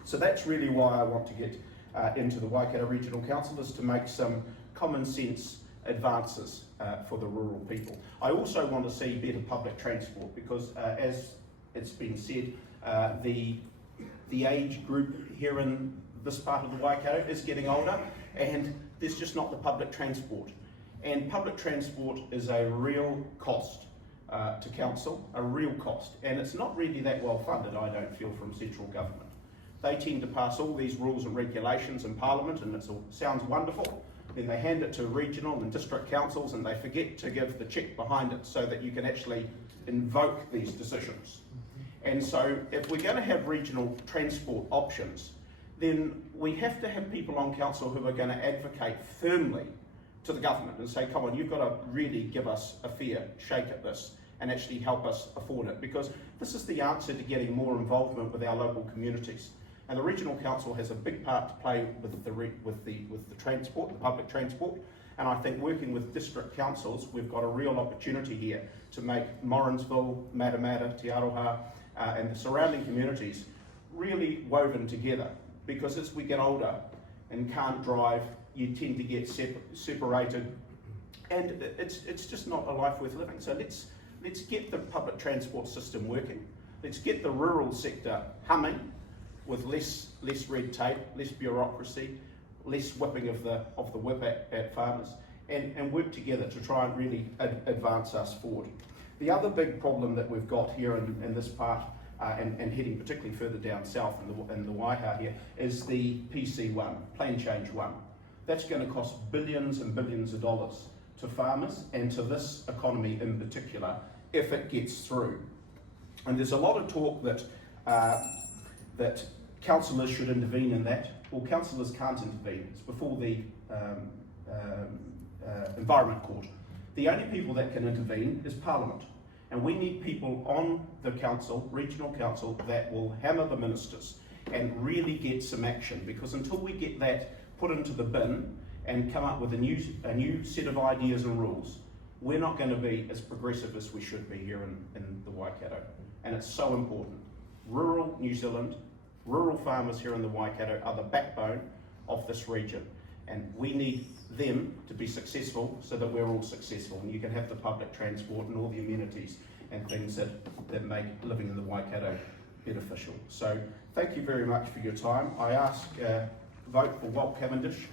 So that's really why I want to get into the Waikato Regional Council, is to make some common sense advances for the rural people. I also want to see better public transport, because as it's been said, the age group here in this part of the Waikato is getting older, and there's just not the public transport. And public transport is a real cost to council, a real cost, and it's not really that well funded, I don't feel, from central government. They tend to pass all these rules and regulations in Parliament, and it sounds wonderful. Then they hand it to regional and district councils, and they forget to give the check behind it so that you can actually invoke these decisions. And so if we're going to have regional transport options, then we have to have people on council who are going to advocate firmly to the government and say, come on, you've got to really give us a fair shake at this and actually help us afford it, because this is the answer to getting more involvement with our local communities. And the Regional Council has a big part to play with the transport, the public transport. And I think working with district councils, we've got a real opportunity here to make Morrinsville, Matamata, Te Aroha, and the surrounding communities really woven together. Because as we get older and can't drive, you tend to get separated, and it's just not a life worth living. So let's get the public transport system working. Let's get the rural sector humming, with less red tape, less bureaucracy, less whipping of the whip at farmers, and work together to try and really advance us forward. The other big problem that we've got here in this part, and heading particularly further down south in the Waiha here, is the PC1, Plan Change 1. That's going to cost billions and billions of dollars to farmers and to this economy in particular if it gets through. And there's a lot of talk that that councillors should intervene in that. Well, councillors can't intervene. It's before the Environment Court. The only people that can intervene is Parliament. And we need people on the council, regional council, that will hammer the ministers and really get some action, because until we get that put into the bin and come up with a new set of ideas and rules, we're not going to be as progressive as we should be here in the Waikato. And it's so important. Rural New Zealand, rural farmers here in the Waikato are the backbone of this region. And we need them to be successful so that we're all successful. And you can have the public transport and all the amenities and things that make living in the Waikato beneficial. So thank you very much for your time. I ask vote for Walt Cavendish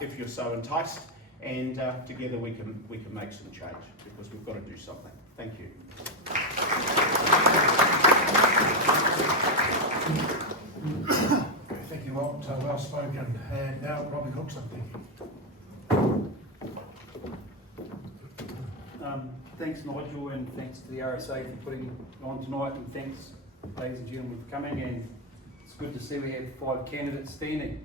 if you're so enticed, and together we can make some change, because we've got to do something. Thank you. Thank you, Walt. Well spoken. And now Robbie Cookson, thank you. Thanks, Nigel, and thanks to the RSA for putting it on tonight, and thanks, ladies and gentlemen, for coming. And it's good to see we have 5 candidates standing.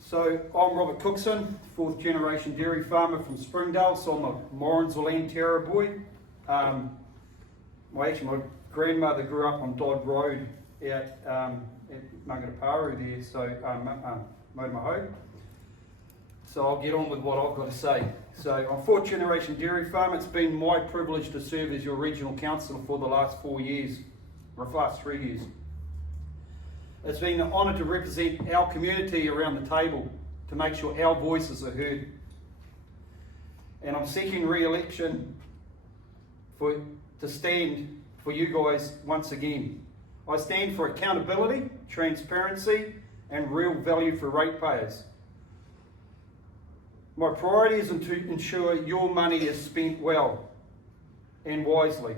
So I'm Robert Cookson, 4th generation dairy farmer from Springdale, so I'm a Morrinsville and Terra boy. My grandmother grew up on Dodd Road at Mangataparu there, so Motomaho. So I'll get on with what I've got to say. So I'm 4th generation dairy farmer. It's been my privilege to serve as your regional councillor for the last 4 years, or the last 3 years. It's been an honour to represent our community around the table, to make sure our voices are heard. And I'm seeking re-election to stand for you guys once again. I stand for accountability, transparency, and real value for ratepayers. My priority is to ensure your money is spent well and wisely.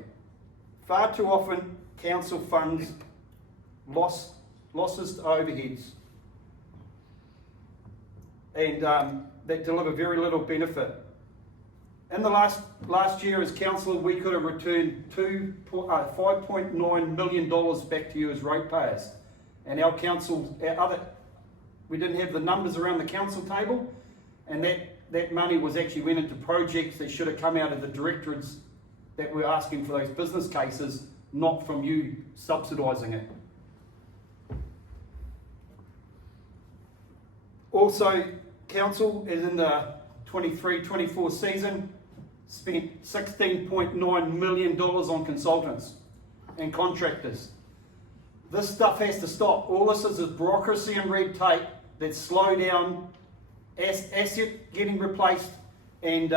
Far too often, council funds losses to overheads, and that deliver very little benefit. In the last year as councillor, we could have returned $5.9 million back to you as ratepayers. And our council, we didn't have the numbers around the council table, and that money went into projects that should have come out of the directorates that we're asking for those business cases, not from you subsidising it. Also, council is in the 23-24 season, spent $16.9 million on consultants and contractors. This stuff has to stop. All this is bureaucracy and red tape that slow down asset getting replaced and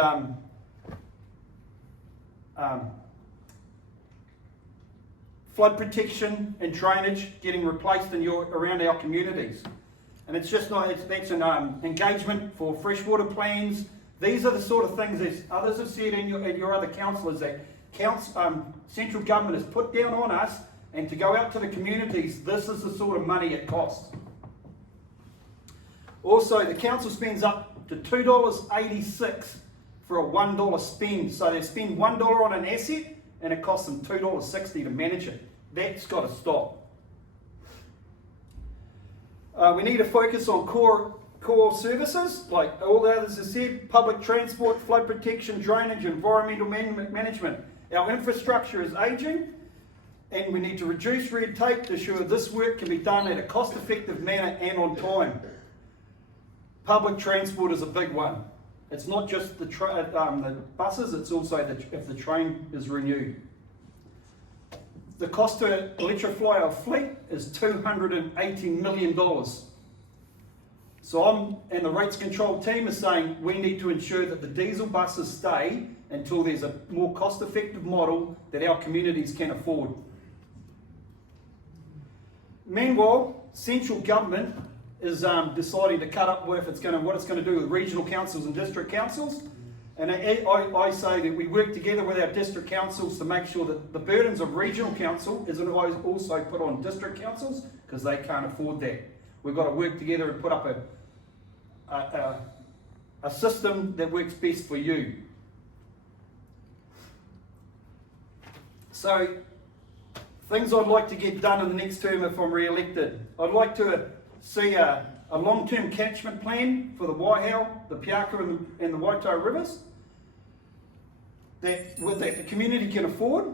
flood protection and drainage getting replaced around our communities. And it's just not, that's an engagement for freshwater plans. These are the sort of things that others have said in your other councillors that central government has put down on us, and to go out to the communities, this is the sort of money it costs. Also, the council spends up to $2.86 for a $1 spend. So they spend $1 on an asset and it costs them $2.60 to manage it. That's got to stop. We need to focus on core services, like all the others have said: public transport, flood protection, drainage, environmental management. Our infrastructure is ageing, and we need to reduce red tape to ensure this work can be done in a cost-effective manner and on time. Public transport is a big one. It's not just the buses, it's also if the train is renewed. The cost to electrify our fleet is $280 million. So and the rates control team is saying we need to ensure that the diesel buses stay until there's a more cost-effective model that our communities can afford. Meanwhile, central government is deciding to cut up what it's going to do with regional councils and district councils. And I say that we work together with our district councils to make sure that the burdens of regional council isn't always also put on district councils, because they can't afford that. We've got to work together and put up a system that works best for you. So, things I'd like to get done in the next term if I'm re-elected. I'd like to see a long-term catchment plan for the Waihau, the Piaka and the Waitoa rivers that the community can afford.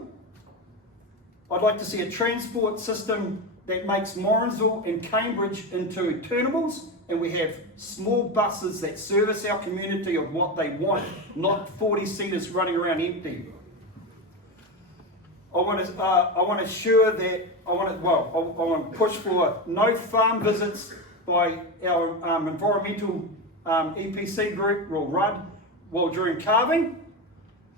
I'd like to see a transport system that makes Morrinsville and Cambridge into turnables, and we have small buses that service our community of what they want, not 40-seaters running around empty. I want to push for no farm visits by our environmental EPC group, or RUD, while during calving,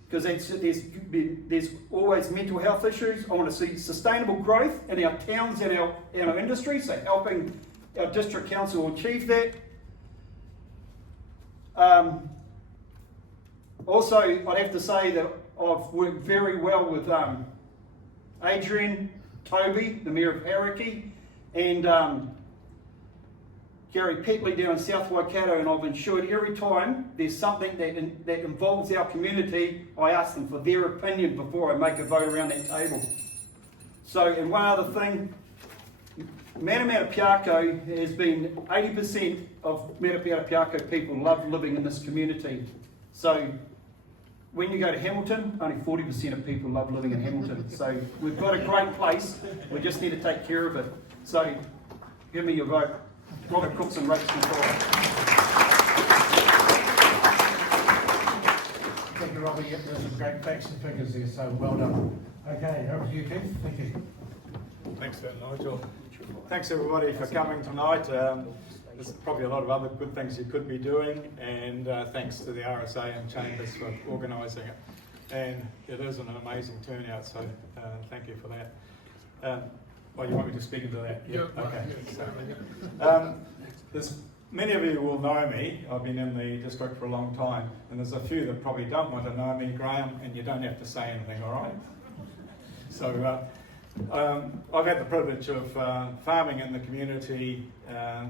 because there's always mental health issues. I want to see sustainable growth in our towns and our industry, so helping our district council achieve that. Also, I'd have to say that I've worked very well with Adrian, Toby, the Mayor of Hauraki, and Gary Petley down in South Waikato, and I've ensured every time there's something that involves our community, I ask them for their opinion before I make a vote around that table. So, and one other thing, Manamata Piako has been 80% of Manamata Piako people love living in this community. So, when you go to Hamilton, only 40% of people love living in Hamilton. So we've got a great place, we just need to take care of it. So give me your vote. Robert Cookson, Rachel McCoy. Thank you, Robbie. Yep, there's some great facts and figures there, so well done. Okay, over to you, Keith. Thank you. Thanks, Nigel. Thanks everybody for coming tonight. There's probably a lot of other good things you could be doing, and thanks to the RSA and Chambers for organising it. And it is an amazing turnout, so thank you for that. Well, you want me to speak into that? Yeah. Okay. So, many of you will know me. I've been in the district for a long time, and there's a few that probably don't want to know me, Graham, and you don't have to say anything, all right? So, I've had the privilege of farming in the community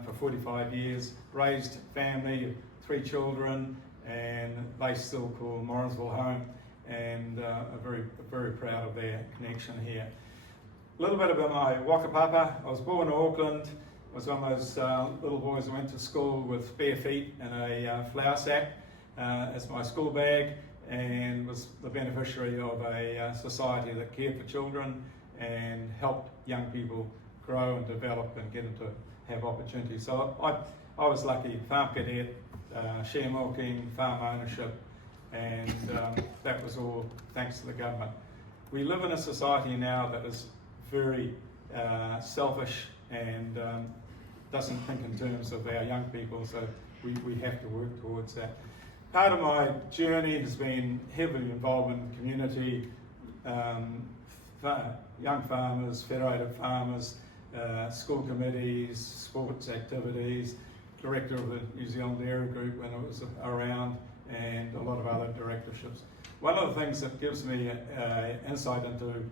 for 45 years, raised family, 3 children, and they still call Morrinsville home, and are very, very proud of their connection here. A little bit about my whakapapa. I was born in Auckland. I was one of those little boys who went to school with bare feet and a flour sack as my school bag, and was the beneficiary of a society that cared for children and helped young people grow and develop and get into have opportunities. So I was lucky, farm cadet, share milking, farm ownership, and that was all thanks to the government. We live in a society now that is very selfish and doesn't think in terms of our young people, so we have to work towards that. Part of my journey has been heavily involved in the community, young farmers, federated farmers, school committees, sports activities, director of the New Zealand Dairy Group when it was around, and a lot of other directorships. One of the things that gives me insight into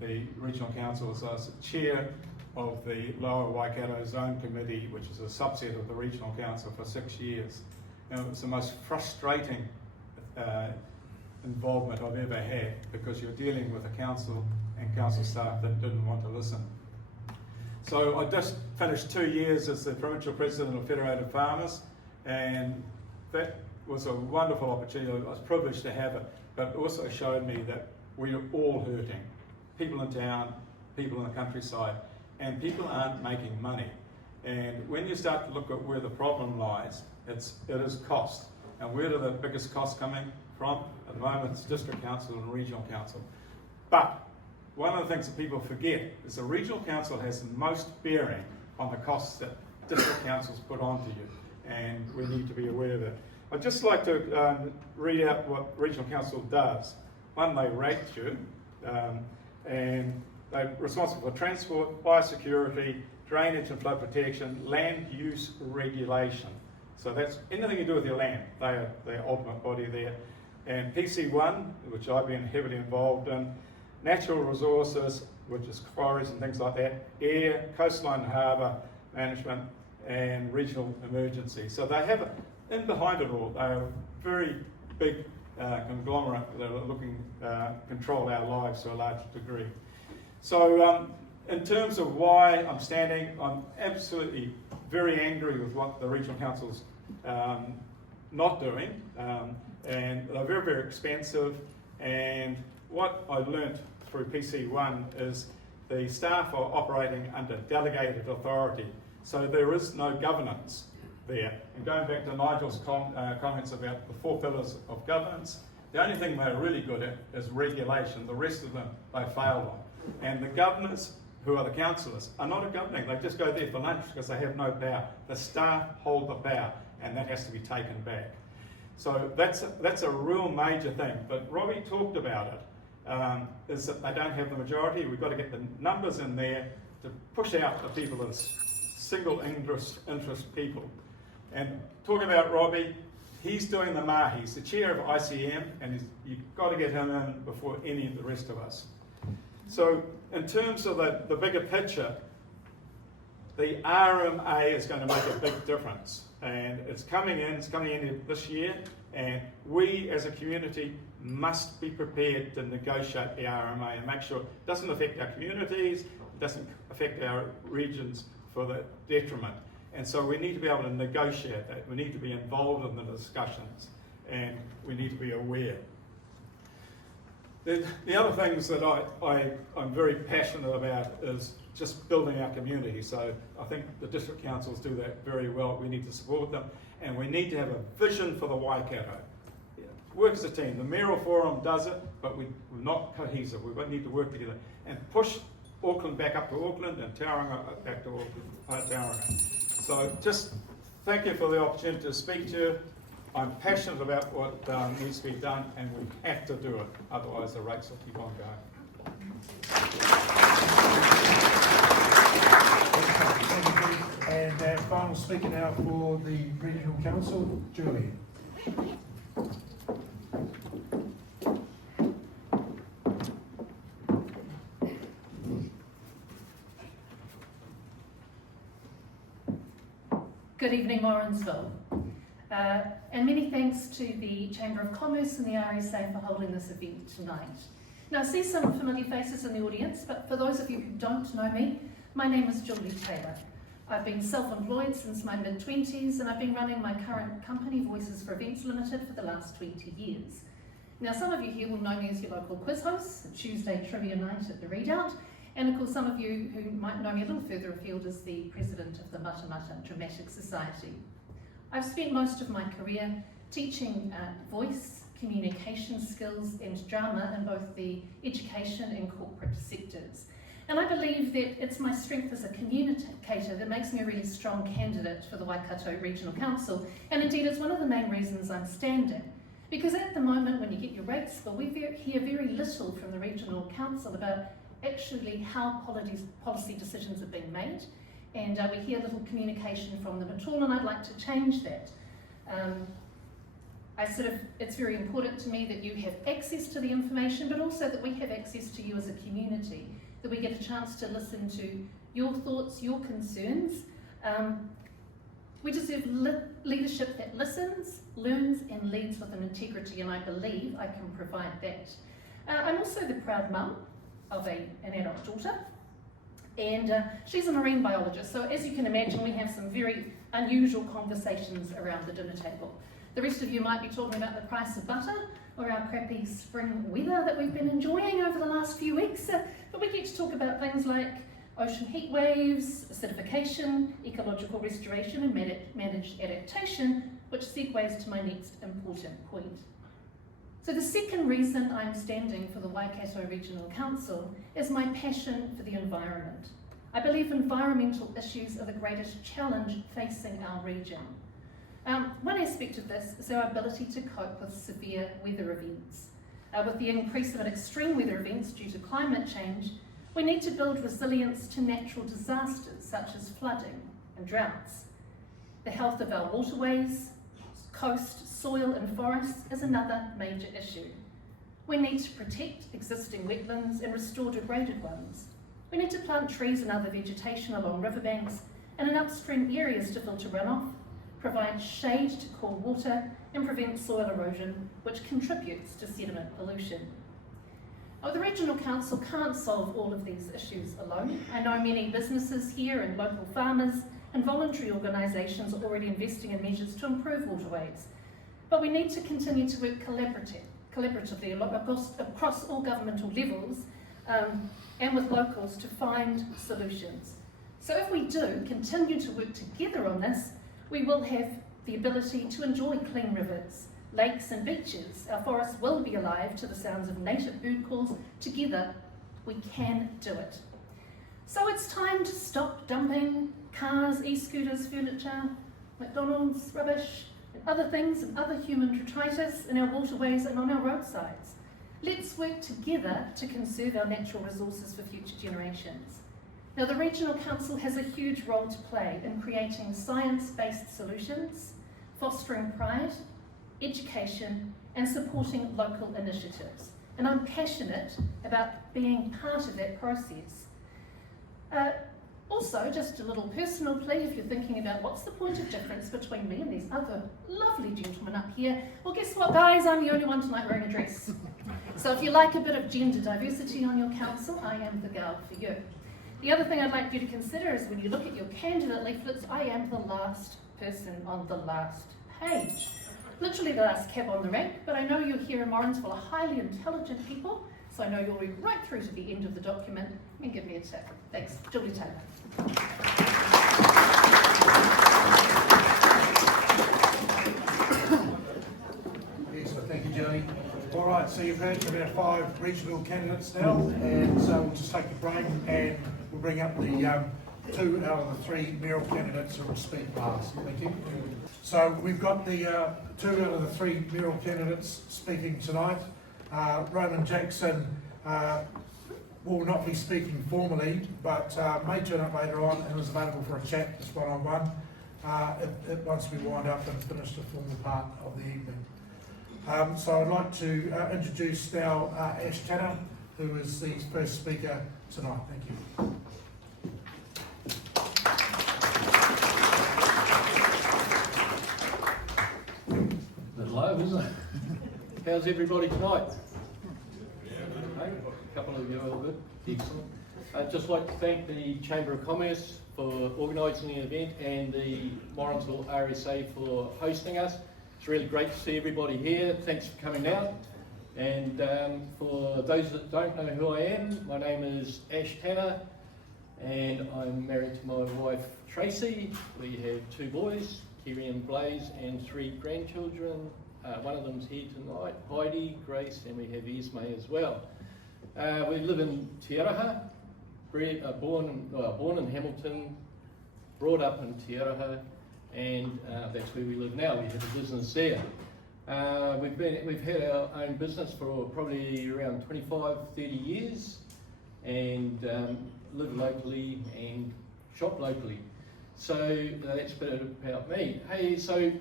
the regional council is I was the chair of the Lower Waikato Zone Committee, which is a subset of the regional council, for 6 years. And it was the most frustrating involvement I've ever had, because you're dealing with a council and council staff that didn't want to listen. So I just finished 2 years as the provincial president of Federated Farmers, and that was a wonderful opportunity. I was privileged to have it, but it also showed me that we're all hurting. People in town, people in the countryside, and people aren't making money. And when you start to look at where the problem lies, it is cost. And where are the biggest costs coming from? At the moment, it's district council and regional council. But one of the things that people forget is the regional council has the most bearing on the costs that district councils put onto you, and we need to be aware of it. I'd just like to read out what regional council does. One, they rate you, and they're responsible for transport, biosecurity, drainage and flood protection, land use regulation. So that's anything you do with your land, they are the ultimate body there. And PC1, which I've been heavily involved in, natural resources, which is quarries and things like that, air, coastline and harbour management, and regional emergency. So they have, in behind it all, they are a very big conglomerate that are looking to control our lives to a large degree. So in terms of why I'm standing, I'm absolutely very angry with what the regional council's not doing, and they're very, very expensive. And what I learnt through PC1 is the staff are operating under delegated authority, so there is no governance there. And going back to Nigel's comments about the 4 pillars of governance, the only thing they're really good at is regulation. The rest of them they failed on. And the governors, who are the councillors, are not a governing. They just go there for lunch because they have no power. The staff hold the power, and that has to be taken back. So that's a real major thing. But Robbie talked about it, is that they don't have the majority. We've got to get the numbers in there to push out the people as single interest people. And talking about Robbie, he's doing the mahi. He's the chair of ICM, and you've got to get him in before any of the rest of us. So in terms of the bigger picture, the RMA is going to make a big difference. And it's coming in this year, and we as a community must be prepared to negotiate the RMA and make sure it doesn't affect our communities, it doesn't affect our regions for the detriment. And so we need to be able to negotiate that. We need to be involved in the discussions, and we need to be aware. The other things that I'm very passionate about is just building our community. So I think the district councils do that very well. We need to support them, and we need to have a vision for the Waikato. Work as a team. The Mayoral Forum does it, but we're not cohesive. We need to work together and push Auckland back up to Auckland and Tauranga back to Tauranga. So just thank you for the opportunity to speak to you. I'm passionate about what needs to be done, and we have to do it. Otherwise, the rates will keep on going. And our final speaker now for the Regional Council, Julie. Good evening, Morrinsville. And many thanks to the Chamber of Commerce and the RSA for holding this event tonight. Now, I see some familiar faces in the audience, but for those of you who don't know me, my name is Julie Taylor. I've been self-employed since my mid-20s, and I've been running my current company, Voices for Events Limited, for the last 20 years. Now, some of you here will know me as your local quiz host, a Tuesday trivia night at the Readout, and of course some of you who might know me a little further afield as the president of the Matamata Dramatic Society. I've spent most of my career teaching voice, communication skills and drama in both the education and corporate sectors. And I believe that it's my strength as a communicator that makes me a really strong candidate for the Waikato Regional Council, and indeed it's one of the main reasons I'm standing. Because at the moment when you get your rates bill, we hear very little from the Regional Council about actually how policy decisions are being made, and we hear little communication from them at all, and I'd like to change that. It's very important to me that you have access to the information, but also that we have access to you as a community, that we get a chance to listen to your thoughts, your concerns. We deserve leadership that listens, learns and leads with an integrity, and I believe I can provide that. I'm also the proud mum of an adult daughter, and she's a marine biologist, so as you can imagine we have some very unusual conversations around the dinner table. The rest of you might be talking about the price of butter or our crappy spring weather that we've been enjoying over the last few weeks, but we get to talk about things like ocean heat waves, acidification, ecological restoration and managed adaptation, which segues to my next important point. So the second reason I'm standing for the Waikato Regional Council is my passion for the environment. I believe environmental issues are the greatest challenge facing our region. One aspect of this is our ability to cope with severe weather events. With the increase of extreme weather events due to climate change, We need to build resilience to natural disasters such as flooding and droughts. The health of our waterways, coast, soil and forests is another major issue. We need to protect existing wetlands and restore degraded ones. We need to plant trees and other vegetation along riverbanks and in upstream areas to filter runoff, provide shade to cool water and prevent soil erosion, which contributes to sediment pollution. Oh, the Regional Council can't solve all of these issues alone. I know many businesses here and local farmers and voluntary organisations are already investing in measures to improve waterways, but we need to continue to work collaboratively across all governmental levels and with locals to find solutions. So if we do continue to work together on this, we will have the ability to enjoy clean rivers, lakes and beaches. Our forests will be alive to the sounds of native bird calls. Together, we can do it. So it's time to stop dumping cars, e-scooters, furniture, McDonald's, rubbish, and other things and other human detritus in our waterways and on our roadsides. Let's work together to conserve our natural resources for future generations. Now, the Regional Council has a huge role to play in creating science-based solutions, fostering pride, education, and supporting local initiatives. And I'm passionate about being part of that process. Also, just a little personal plea, if you're thinking about what's the point of difference between me and these other lovely gentlemen up here, well, guess what, guys? I'm the only one tonight wearing a dress. So if you like a bit of gender diversity on your council, I am the girl for you. The other thing I'd like you to consider is when you look at your candidate leaflets, I am the last person on the last page. Literally the last cab on the rank, but I know you here in Morrinsville are highly intelligent people, so I know you'll read right through to the end of the document and give me a tip. Thanks. Julie Taylor. Yes, so thank you, Julie. All right, so you've heard from our 5 regional candidates now, and so we'll just take a break and we'll bring up the 2 out of the 3 mayoral candidates who will speak last. Thank you. So we've got the 2 out of the 3 mayoral candidates speaking tonight. Roman Jackson will not be speaking formally, but may turn up later on and is available for a chat, just one-on-one, once we wind up and finish the formal part of the evening. So I'd like to introduce now Ash Tanner, who is the first speaker tonight. Thank you. A bit low, isn't it? How's everybody tonight? Okay, a couple of you are all good. Excellent. I'd just like to thank the Chamber of Commerce for organising the event and the Morrinsville RSA for hosting us. It's really great to see everybody here. Thanks for coming out. And for those that don't know who I am, my name is Ash Tanner and I'm married to my wife Tracy. We have 2 boys, Kerry and Blaze, and 3 grandchildren. One of them's here tonight, Heidi, Grace, and we have Esme as well. We live in Te Araha, born in Hamilton, brought up in Te Araha, and that's where we live now. We have a business there. We've had our own business for probably around 25, 30 years, and live locally and shop locally. So that's a bit about me. Hey, so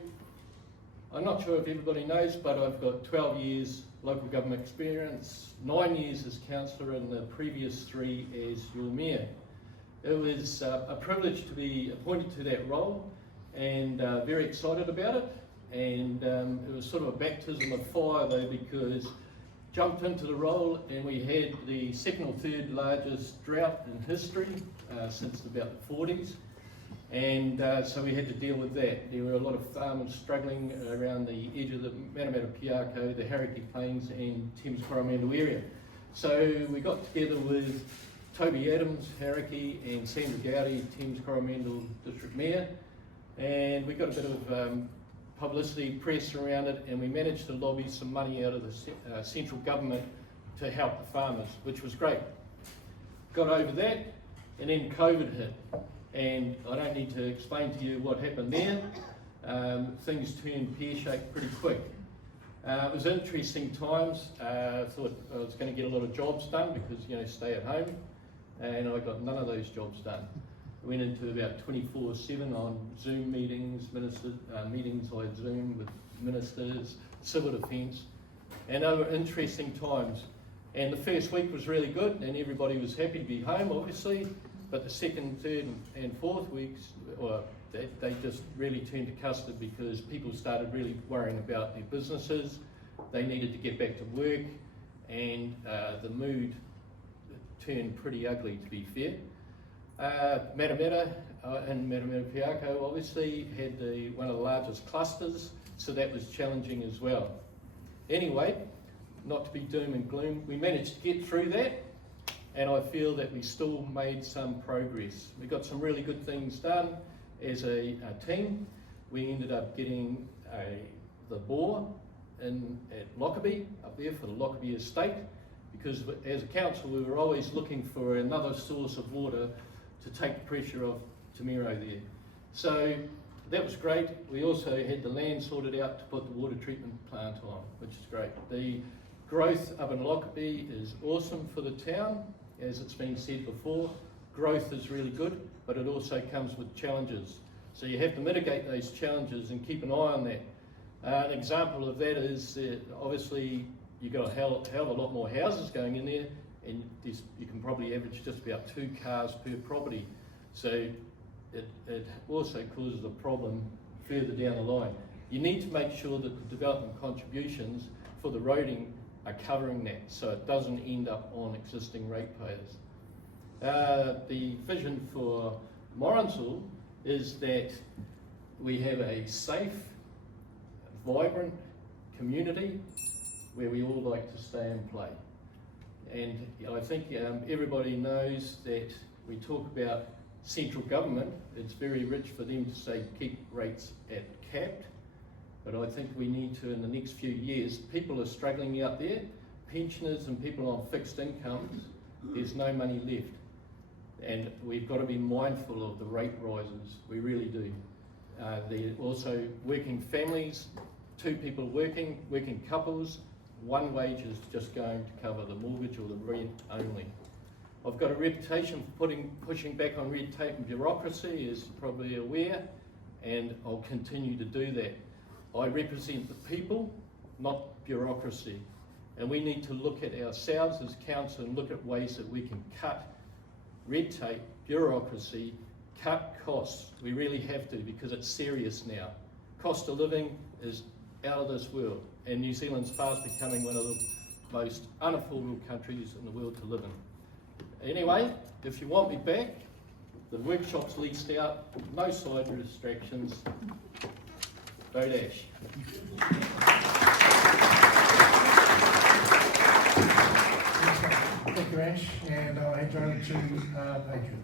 I'm not sure if everybody knows, but I've got 12 years local government experience, 9 years as councillor, and the previous 3 as your mayor. It was a privilege to be appointed to that role, and very excited about it. And it was sort of a baptism of fire though, because jumped into the role and we had the 2nd or 3rd largest drought in history since about the 40s. And so we had to deal with that. There were a lot of farmers struggling around the edge of the Manamata Piako, the Hauraki Plains and Thames Coromandel area. So we got together with Toby Adams, Hauraki, and Sandra Gowdy, Thames Coromandel District Mayor, and we got a bit of publicity, press around it, and we managed to lobby some money out of the central government to help the farmers, which was great. Got over that, and then COVID hit. And I don't need to explain to you what happened there. Things turned pear-shaped pretty quick. It was interesting times. I thought I was going to get a lot of jobs done because, you know, stay at home. and I got none of those jobs done. I went into about 24/7 on Zoom meetings, meetings I Zoom with ministers, civil defence, and they were interesting times. And the first week was really good, and everybody was happy to be home, obviously, but the second, third and fourth weeks, they just really turned to custard because people started really worrying about their businesses. They needed to get back to work, and the mood turned pretty ugly, to be fair. Matamata and Matamata Piako obviously had one of the largest clusters, so that was challenging as well. Anyway, not to be doom and gloom, we managed to get through that, and I feel that we still made some progress. We got some really good things done as a team. We ended up getting the bore at Lockerbie, up there for the Lockerbie estate, because as a council we were always looking for another source of water to take the pressure off Te Miro there. So that was great. We also had the land sorted out to put the water treatment plant on, which is great. The growth up in Lockerbie is awesome for the town. As it's been said before, growth is really good, but it also comes with challenges. So you have to mitigate those challenges and keep an eye on that. An example of that is obviously you've got a hell of a lot more houses going in there, and you can probably average just about 2 cars per property. So it also causes a problem further down the line. You need to make sure that the development contributions for the roading are covering that, so it doesn't end up on existing ratepayers. The vision for Morrinsville is that we have a safe, vibrant community where we all like to stay and play. And I think everybody knows that we talk about central government. It's very rich for them to say keep rates at capped, but I think we need to, in the next few years, people are struggling out there, pensioners and people on fixed incomes, there's no money left. And we've got to be mindful of the rate rises, we really do. There are also working families, 2 people working couples, 1 wage is just going to cover the mortgage or the rent only. I've got a reputation for pushing back on red tape and bureaucracy, as you're probably aware, and I'll continue to do that. I represent the people, not bureaucracy, and we need to look at ourselves as council and look at ways that we can cut red tape, bureaucracy, cut costs. We really have to, because it's serious now. Cost of living is out of this world, and New Zealand's fast becoming one of the most unaffordable countries in the world to live in. Anyway, if you want me back, the workshop's leased out, no side distractions. Vote Ash. Thank you, Ash, and I'll hand you over to Adrian. Thank you.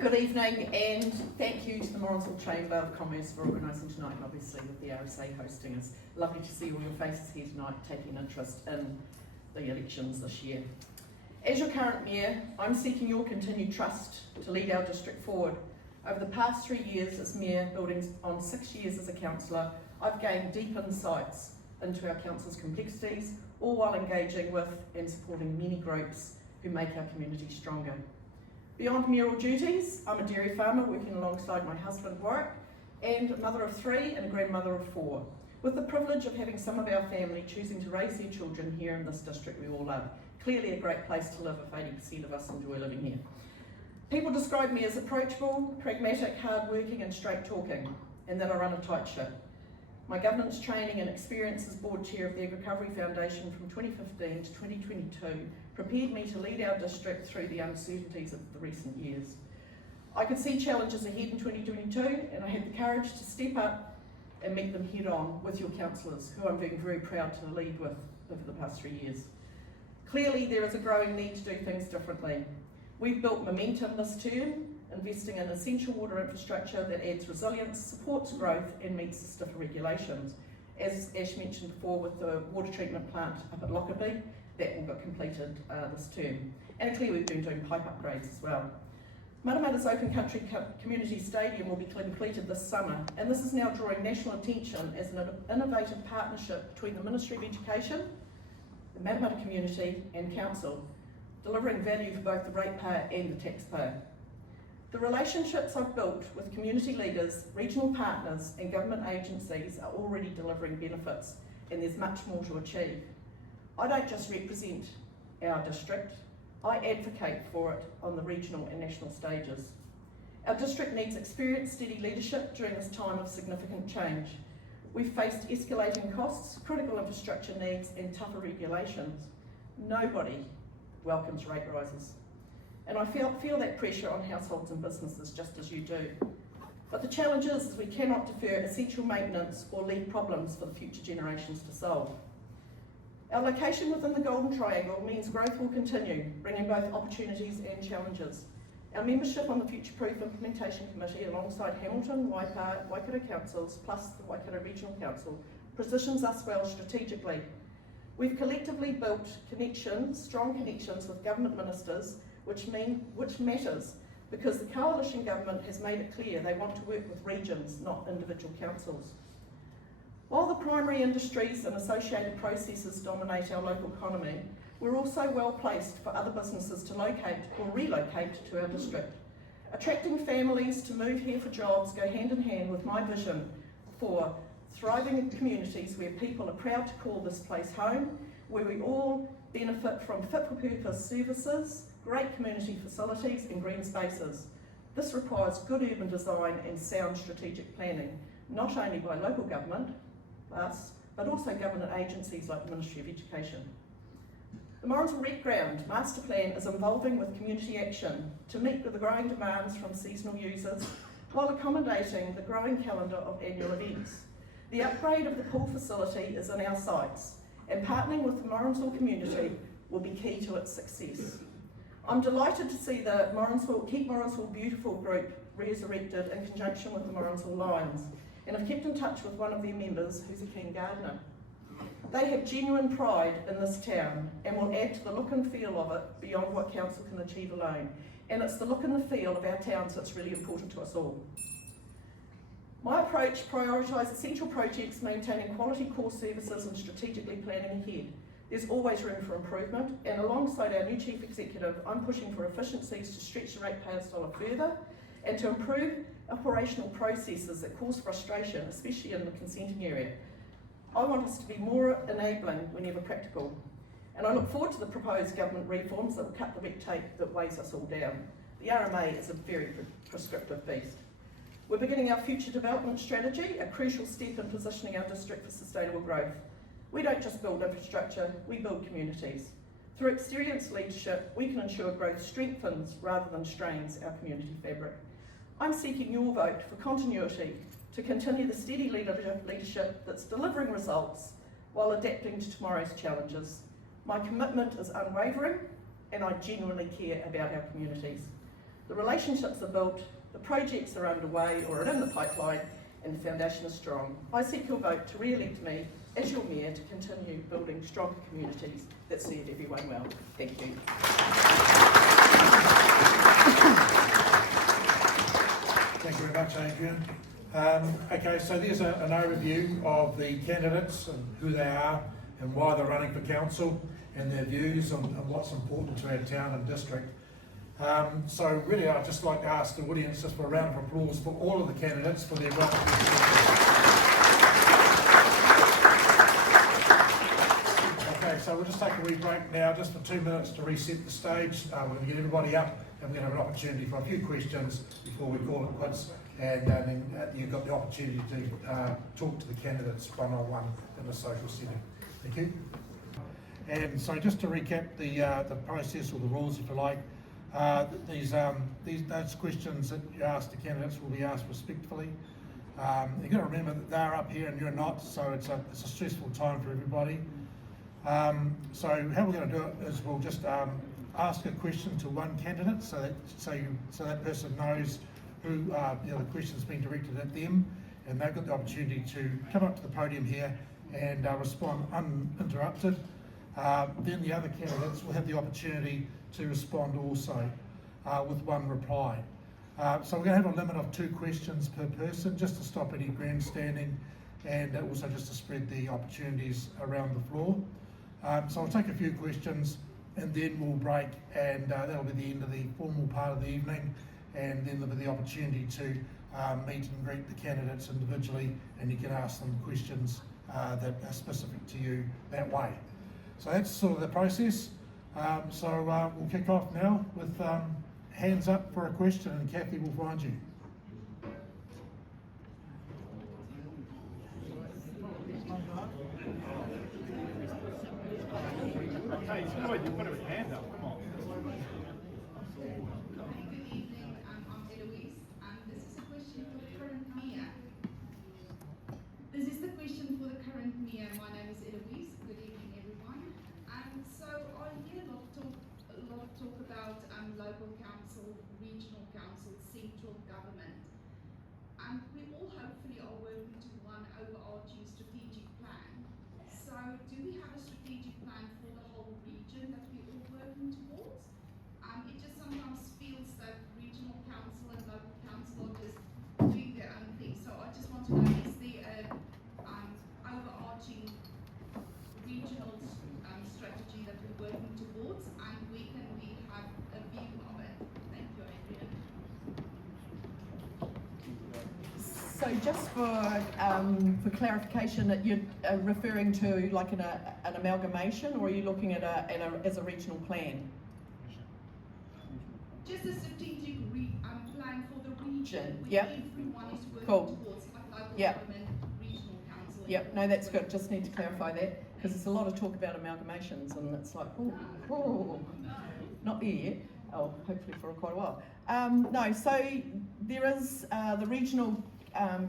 Good evening, and thank you to the Morrinsville Chamber of Commerce for organising tonight, and obviously with the RSA hosting. It's lovely to see all your faces here tonight taking interest in the elections this year. As your current Mayor, I'm seeking your continued trust to lead our district forward. Over the past 3 years as Mayor, building on 6 years as a councillor, I've gained deep insights into our council's complexities, all while engaging with and supporting many groups who make our community stronger. Beyond mayoral duties, I'm a dairy farmer working alongside my husband Warwick, and a mother of 3 and a grandmother of 4, with the privilege of having some of our family choosing to raise their children here in this district we all love. Clearly a great place to live if 80% of us enjoy living here. People describe me as approachable, pragmatic, hard-working and straight-talking, and that I run a tight ship. My governance training and experience as board chair of the Ag Recovery Foundation from 2015 to 2022 prepared me to lead our district through the uncertainties of the recent years. I could see challenges ahead in 2022, and I had the courage to step up and meet them head on with your councillors, who I'm being very proud to lead with over the past 3 years. Clearly there is a growing need to do things differently. We've built momentum this term, investing in essential water infrastructure that adds resilience, supports growth and meets the stiffer regulations. As Ash mentioned before, with the water treatment plant up at Lockerbie, that will get completed this term. And clearly we've been doing pipe upgrades as well. Matamata's Open Country Community Stadium will be completed this summer, and this is now drawing national attention as an innovative partnership between the Ministry of Education, the Matamata community and council, delivering value for both the ratepayer and the taxpayer. The relationships I've built with community leaders, regional partners and government agencies are already delivering benefits, and there's much more to achieve. I don't just represent our district, I advocate for it on the regional and national stages. Our district needs experienced, steady leadership during this time of significant change. We've faced escalating costs, critical infrastructure needs and tougher regulations. Nobody welcomes rate rises. And I feel that pressure on households and businesses just as you do. But the challenge is we cannot defer essential maintenance or leave problems for the future generations to solve. Our location within the Golden Triangle means growth will continue, bringing both opportunities and challenges. Our membership on the Future Proof Implementation Committee alongside Hamilton, Waipa, Waikato councils plus the Waikato Regional Council positions us well strategically. We've collectively built connections, strong connections with government ministers, which matters because the coalition government has made it clear they want to work with regions, not individual councils. While the primary industries and associated processes dominate our local economy, we're also well placed for other businesses to locate or relocate to our district. Attracting families to move here for jobs go hand in hand with my vision for thriving communities where people are proud to call this place home, where we all benefit from fit-for-purpose services, great community facilities and green spaces. This requires good urban design and sound strategic planning, not only by local government, us, but also government agencies like the Ministry of Education. The Morrinsville Rec Ground Master Plan is involving with community action to meet with the growing demands from seasonal users while accommodating the growing calendar of annual events. The upgrade of the pool facility is in our sights, and partnering with the Morrinsville community will be key to its success. I'm delighted to see the Keep Morrinsville Beautiful group resurrected in conjunction with the Morrinsville Lions, and I've kept in touch with one of their members who's a keen gardener. They have genuine pride in this town and will add to the look and feel of it beyond what council can achieve alone. And it's the look and the feel of our towns that's really important to us all. My approach prioritises essential projects, maintaining quality core services and strategically planning ahead. There's always room for improvement, and alongside our new Chief Executive, I'm pushing for efficiencies to stretch the ratepayer's dollar further and to improve operational processes that cause frustration, especially in the consenting area. I want us to be more enabling whenever practical, and I look forward to the proposed government reforms that will cut the red tape that weighs us all down. The RMA is a very prescriptive beast. We're beginning our future development strategy, a crucial step in positioning our district for sustainable growth. We don't just build infrastructure, we build communities. Through experienced leadership, we can ensure growth strengthens rather than strains our community fabric. I'm seeking your vote for continuity to continue the steady leadership that's delivering results while adapting to tomorrow's challenges. My commitment is unwavering, and I genuinely care about our communities. The relationships are built, the projects are underway or are in the pipeline, and the foundation is strong. I seek your vote to re-elect me as your Mayor to continue building stronger communities that serve everyone well. Thank you. Thank you very much, Adrian. Okay, so there's an overview of the candidates and who they are and why they're running for council and their views on what's important to our town and district. So really I'd just like to ask the audience just for a round of applause for all of the candidates for their well. Okay, so we'll just take a wee break now just for 2 minutes to reset the stage. We're going to get everybody up and we're going to have an opportunity for a few questions before we call it quits, and then you've got the opportunity to talk to the candidates one-on-one in a social setting. Thank you. And so just to recap the process or the rules, if you like, those questions that you ask the candidates will be asked respectfully. You've got to remember that they're up here and you're not, so it's a stressful time for everybody. So how we're going to do it is we'll just ask a question to one candidate, so that person knows who the question's been directed at them, and they've got the opportunity to come up to the podium here and respond uninterrupted. Then the other candidates will have the opportunity to respond also with one reply. So we're going to have a limit of 2 questions per person, just to stop any grandstanding and also just to spread the opportunities around the floor. So I'll take a few questions and then we'll break, and that'll be the end of the formal part of the evening, and then there'll be the opportunity to meet and greet the candidates individually, and you can ask them questions that are specific to you that way. So that's sort of the process. We'll kick off now with hands up for a question, and Kathy will find you. Hey, Lloyd, you put his hand up, come on. Good evening, I'm Eloise. This is a question for the current mayor. My name is Eloise. Good evening, everyone. So I hear a lot of talk about local council, regional council, central government. We all hopefully are working to one overarching strategic plan. So do we have a strategic plan for the whole region that we're all working towards? It just sometimes feels that regional council and local council are just doing their own thing. So I just want to know, is there an overarching regional strategy that we're working towards, and where can we have a view of it? Thank you, Adrian. So just for clarification, that you're referring to like an amalgamation, or are you looking at as a regional plan? Just a strategic plan for the region, where Yep. everyone is working Cool. towards, like local Yep. government, regional council. Yep, no, that's good. Just need to clarify that, because there's a lot of talk about amalgamations, and it's like, oh, not there yet. Oh, hopefully for quite a while. No, so there is the regional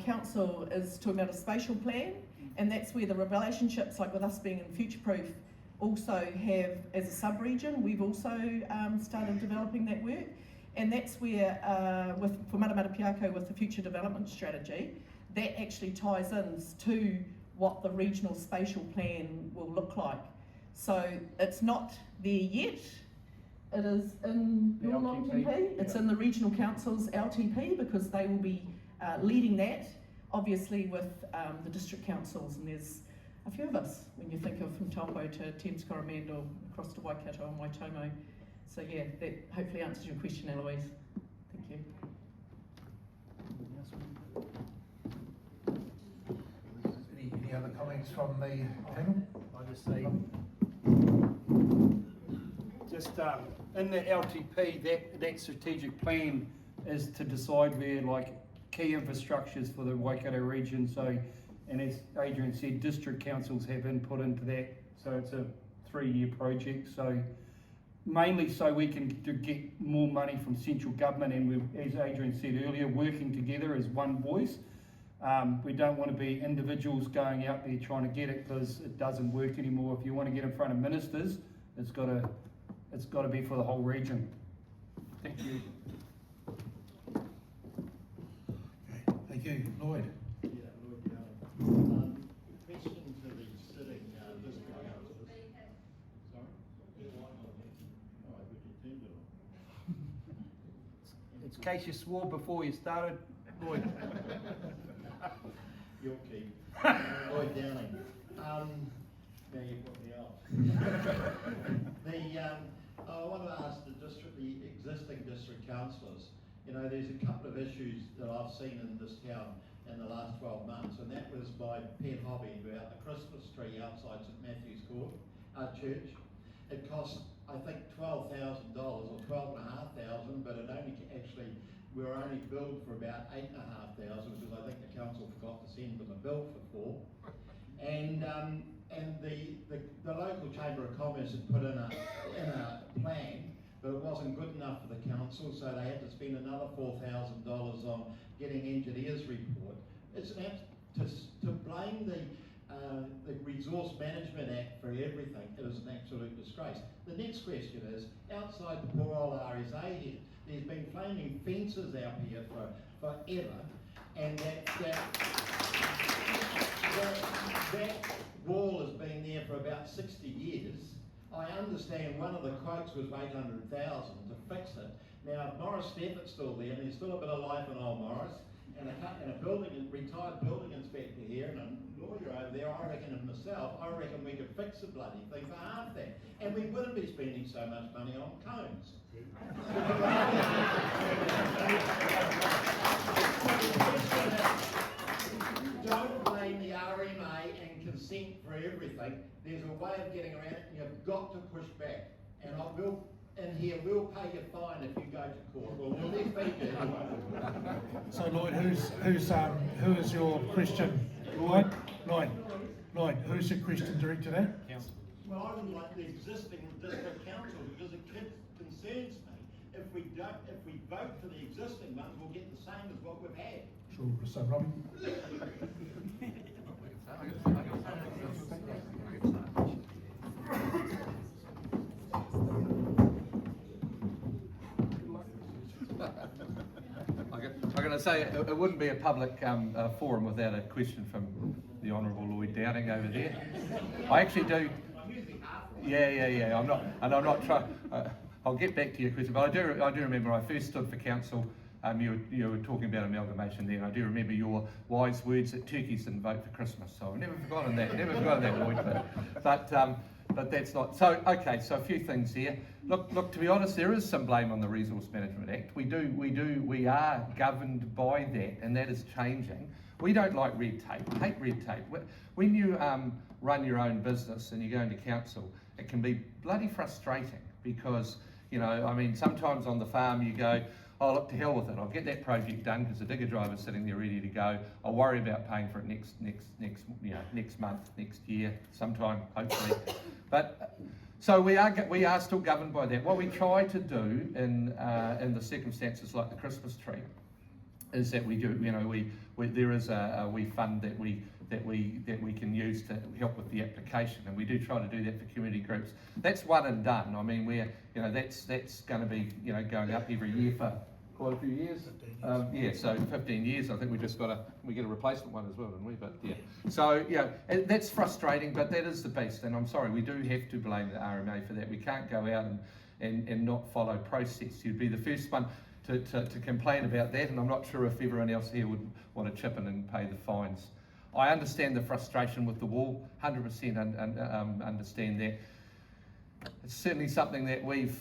council is talking about a spatial plan, and that's where the relationships, like with us being in Future Proof, also have as a sub-region. We've also started developing that work, and that's where for Matamata Piako, with the future development strategy, that actually ties in to what the regional spatial plan will look like. So it's not there yet. It is in your LTP. It's in the regional council's LTP, because they will be leading that, obviously with the district councils, and there's a few of us when you think of from Taupo to Thames Coromandel across to Waikato and Waitomo. So yeah, that hopefully answers your question, Eloise. Thank you. Any other comments from the panel? I'll just say, in the LTP, that strategic plan is to decide where like key infrastructures for the Waikato region. So, and as Adrian said, district councils have input into that. So it's a 3-year project. So mainly so we can get more money from central government, and we're, as Adrian said earlier, working together as one voice. We don't want to be individuals going out there trying to get it, because it doesn't work anymore. If you want to get in front of ministers, it's got to be for the whole region. Thank you. Okay, thank you, Lloyd. Yeah, Lloyd, question to the sitting district councillors. Sorry? Oh, I bet you turned it on. It's in case you swore before you started, Lloyd. You're key. Lloyd Downing. Now you put me off. I want to ask the existing district councillors, you know, there's a couple of issues that I've seen in this town in the last 12 months, and that was my pet hobby about the Christmas tree outside St Matthew's Court, church. It cost, I think, $12,000 or $12,500, but it only actually, we were only billed for about $8,500, because I think the council forgot to send them a bill for $4,000. And the local Chamber of Commerce had put in a plan, but it wasn't good enough for the council, so they had to spend another $4,000 on getting engineers' report. It's to blame the Resource Management Act for everything. It is an absolute disgrace. The next question is, outside the poor old RSA here, there's been flaming fences out here for forever, and that wall has been there for about 60 years. I understand one of the quotes was $800,000 to fix it. Now, Morris Stefford's still there, and there's still a bit of life in old Morris, and a retired building inspector here, and a lawyer over there. I reckon if myself, I reckon we could fix the bloody thing for half that. And we wouldn't be spending so much money on cones. Don't blame the RMA and consent for everything. There's a way of getting around it, and you've got to push back. And we'll pay your fine if you go to court. Well, we'll leave you. So Lloyd, who is your Christian? Lloyd, who's your Christian director there? Well, I would like the existing district council because it concerns me. If we vote for the existing ones, we'll get the same as what we've had. Sure. So Robbie. I'm going to say it wouldn't be a public forum without a question from the Honourable Lloyd Downing over there. I actually do. Yeah. I'm not trying. I'll get back to your question, but I do remember I first stood for council. You were talking about amalgamation there, and I do remember your wise words that turkeys didn't vote for Christmas. So I've never forgotten that. Lloyd. But that's not so. Okay, so a few things here. Look. To be honest, there is some blame on the Resource Management Act. We are governed by that, and that is changing. We don't like red tape. I hate red tape. When you run your own business and you go into council, it can be bloody frustrating because sometimes on the farm you go, oh look, to hell with it. I'll get that project done because the digger driver's sitting there ready to go. I'll worry about paying for it next month, next year, sometime hopefully. But so we are still governed by that. What we try to do in the circumstances like the Christmas tree is that we fund that we can use to help with the application, and we do try to do that for community groups. That's one and done. I mean, that's going to be going up every year for quite a few years. 15 years. So 15 years. I think we get a replacement one as well, didn't we? But yeah. So that's frustrating, but that is the beast. And I'm sorry, we do have to blame the RMA for that. We can't go out and not follow process. You'd be the first one to complain about that, and I'm not sure if everyone else here would want to chip in and pay the fines. I understand the frustration with the wall, 100% understand that. It's certainly something that we've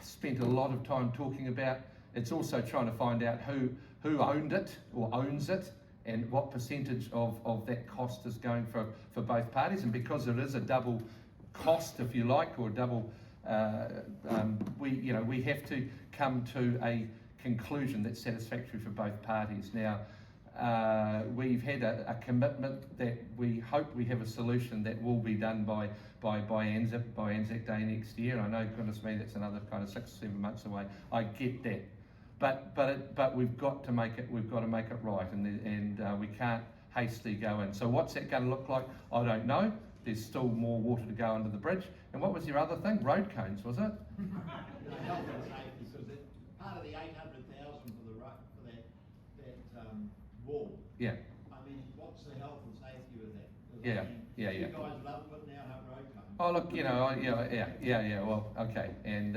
spent a lot of time talking about. It's also trying to find out who owned it or owns it and what percentage of that cost is going for both parties. And because it is a double cost, if you like, or a double, we have to come to a conclusion that's satisfactory for both parties. Now, we've had a commitment that we hope we have a solution that will be done by Anzac Day next year. I know, goodness me, that's another kind of 6 or 7 months away. I get that, but we've got to make it. We've got to make it right, and we can't hastily go in. So what's that going to look like? I don't know. There's still more water to go under the bridge. And what was your other thing? Road cones, was it? Health and safety, because part of the 800,000 for that wall. Yeah. I mean, what's the health and safety with that? Yeah. You guys love putting out road cones. Oh look, well, okay, and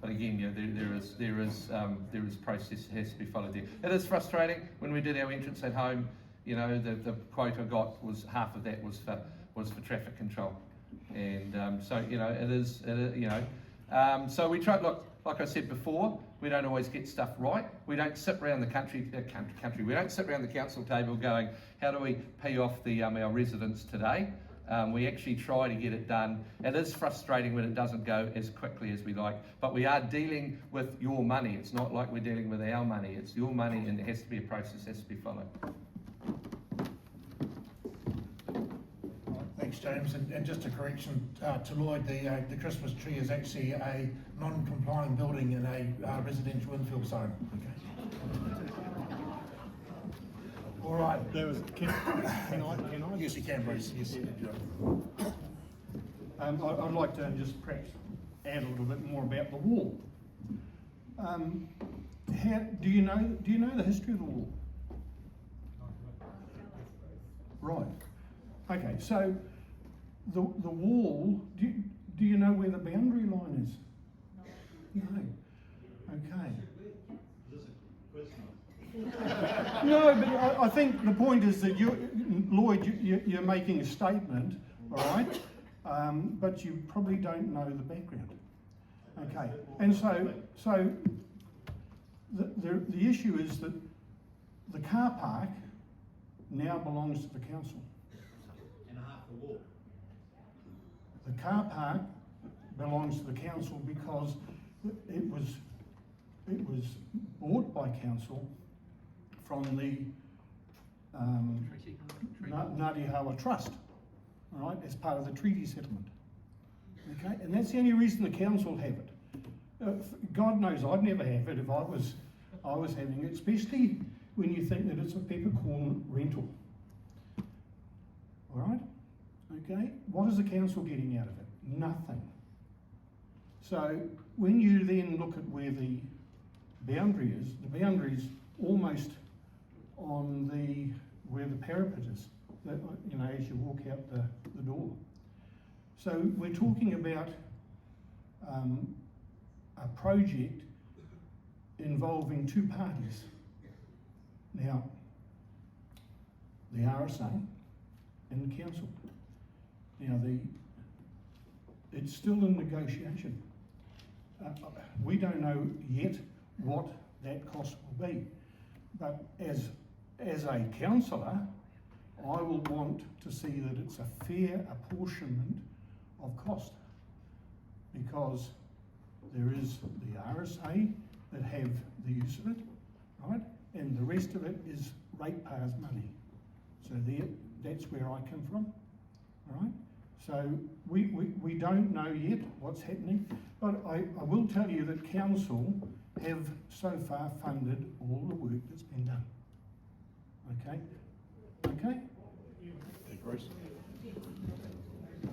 but again, there is process that has to be followed there. It is frustrating when we did our entrance at home. The quote I got was half of that was for traffic control, and so it is. So we try. Look, like I said before, we don't always get stuff right. We don't sit around the country. We don't sit around the council table going, how do we pay off our residents today? We actually try to get it done. It is frustrating when it doesn't go as quickly as we like, but we are dealing with your money. It's not like we're dealing with our money. It's your money, and there has to be a process, has to be followed. Thanks, James. And just a correction to Lloyd, the Christmas tree is actually a non-compliant building in a residential infill zone. Okay. All right. Can I? Yes, you can, Bruce. Yes. I'd like to just perhaps add a little bit more about the wall. Do you know the history of the wall? Right. Okay. So the wall. Do you know where the boundary line is? No. Okay. Is this a question? No, but I think the point is that Lloyd, you're making a statement, all right? But you probably don't know the background. Okay, and so the issue is that the car park now belongs to the council. And half the wall. The car park belongs to the council because it was bought by council from the Ngāti Hawa Trust, all right, as part of the treaty settlement. Okay, and that's the only reason the council have it. God knows I'd never have it if I was having it, especially when you think that it's a peppercorn rental. All right, okay. What is the council getting out of it? Nothing. So when you then look at where the boundary is almost on where the parapet is, you know, as you walk out the door. So we're talking about a project involving two parties. Now, the RSA and the council. Now, it's still in negotiation. We don't know yet what that cost will be, but as a councillor, I will want to see that it's a fair apportionment of cost, because there is the RSA that have the use of it, right? And the rest of it is ratepayers' money. So that's where I come from, all right? So we don't know yet what's happening, but I will tell you that council have so far funded all the work that's been done. Okay? Okay?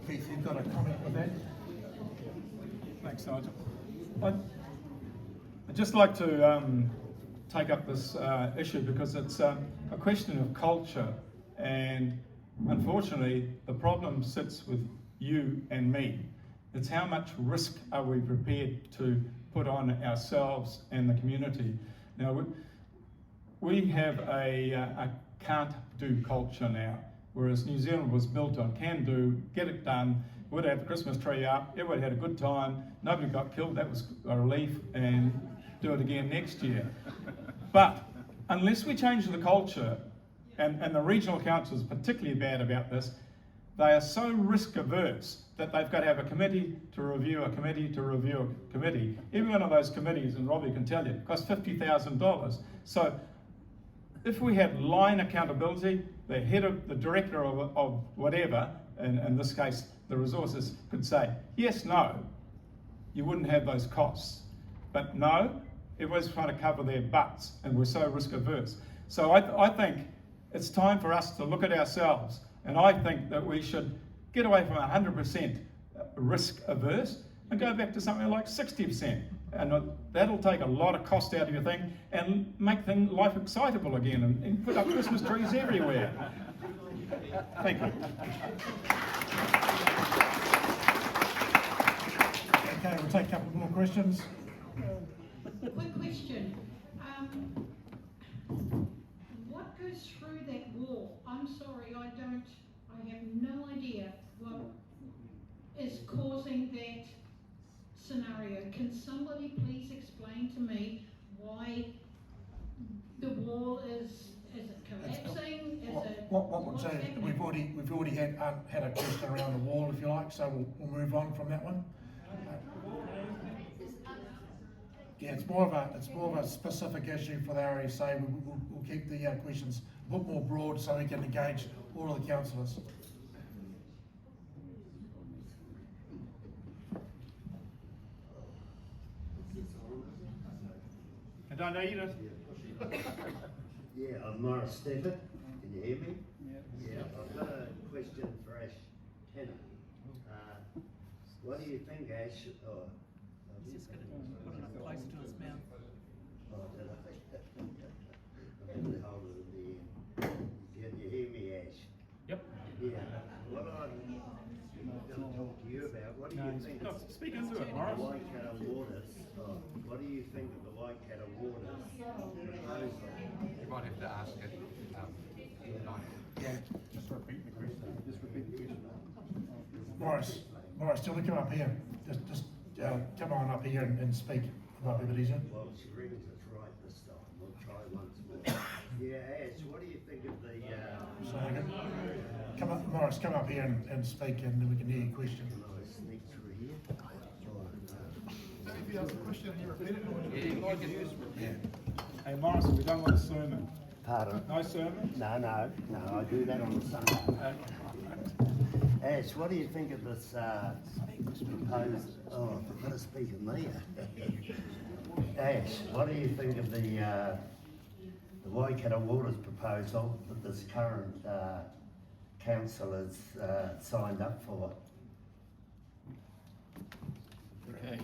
Keith, you've got a comment with that? Thanks, Nigel. I'd just like to take up this issue because it's a question of culture, and unfortunately the problem sits with you and me. It's how much risk are we prepared to put on ourselves and the community. Now we have a can't do culture now, whereas New Zealand was built on can do, get it done. We'd have the Christmas tree up, everybody had a good time, nobody got killed, that was a relief, and do it again next year. But unless we change the culture, and the regional council is particularly bad about this, they are so risk averse that they've got to have a committee to review a committee to review a committee. Every one of those committees, and Robbie can tell you, costs $50,000. So if we had line accountability, the head of the director of whatever, and in this case the resources, could say yes, no, you wouldn't have those costs. But no, everyone's trying to cover their butts, and we're so risk averse. So I think it's time for us to look at ourselves, and I think that we should get away from 100% risk averse and go back to something like 60%. And that'll take a lot of cost out of your thing and make life excitable again, and put up Christmas trees everywhere. Thank you. Okay, we'll take a couple more questions. Quick question. What goes through that wall? I'm sorry, I have no idea what is causing that scenario. Can somebody please explain to me why the wall is it collapsing? What would say, we've already had a question around the wall, if you like, so we'll move on from that one. Yeah, it's more of a specific issue for the RSA. We'll keep the questions a bit more broad so we can engage all of the councillors. I don't know you. Yeah, I'm Morris Stafford. Can you hear me? Yeah. I've got a question for Ash Tanner. What do you think, Ash? He's just going to put it up close to his mouth. Oh, did I? I'm going to hold it in the end. Can you hear me, Ash? Yep. Yeah. What I'm going to talk to you about, what do you think? Speak into it, Morris. The Waikato Waters. What do you think of the Waikato Waters proposal? might have to ask it tonight. Yeah, just repeat the question. Morris, do you want to come up here? Just come on up here and speak. It might be a bit easier. Well, she rings us right this time. We'll try once more. Yeah, Ash, what do you think of the... Come up, Morris, come up here and speak, and then we can hear your question. Can I sneak through here? If you ask a question, you repeat it. Hey Morris, we don't want a sermon. Pardon? No sermon? No, I do that on a Sunday. Ash, what do you think of this proposed... Oh, I've got to speak in there. Ash, what do you think of the Waikato Waters proposal that this current council has signed up for? Okay.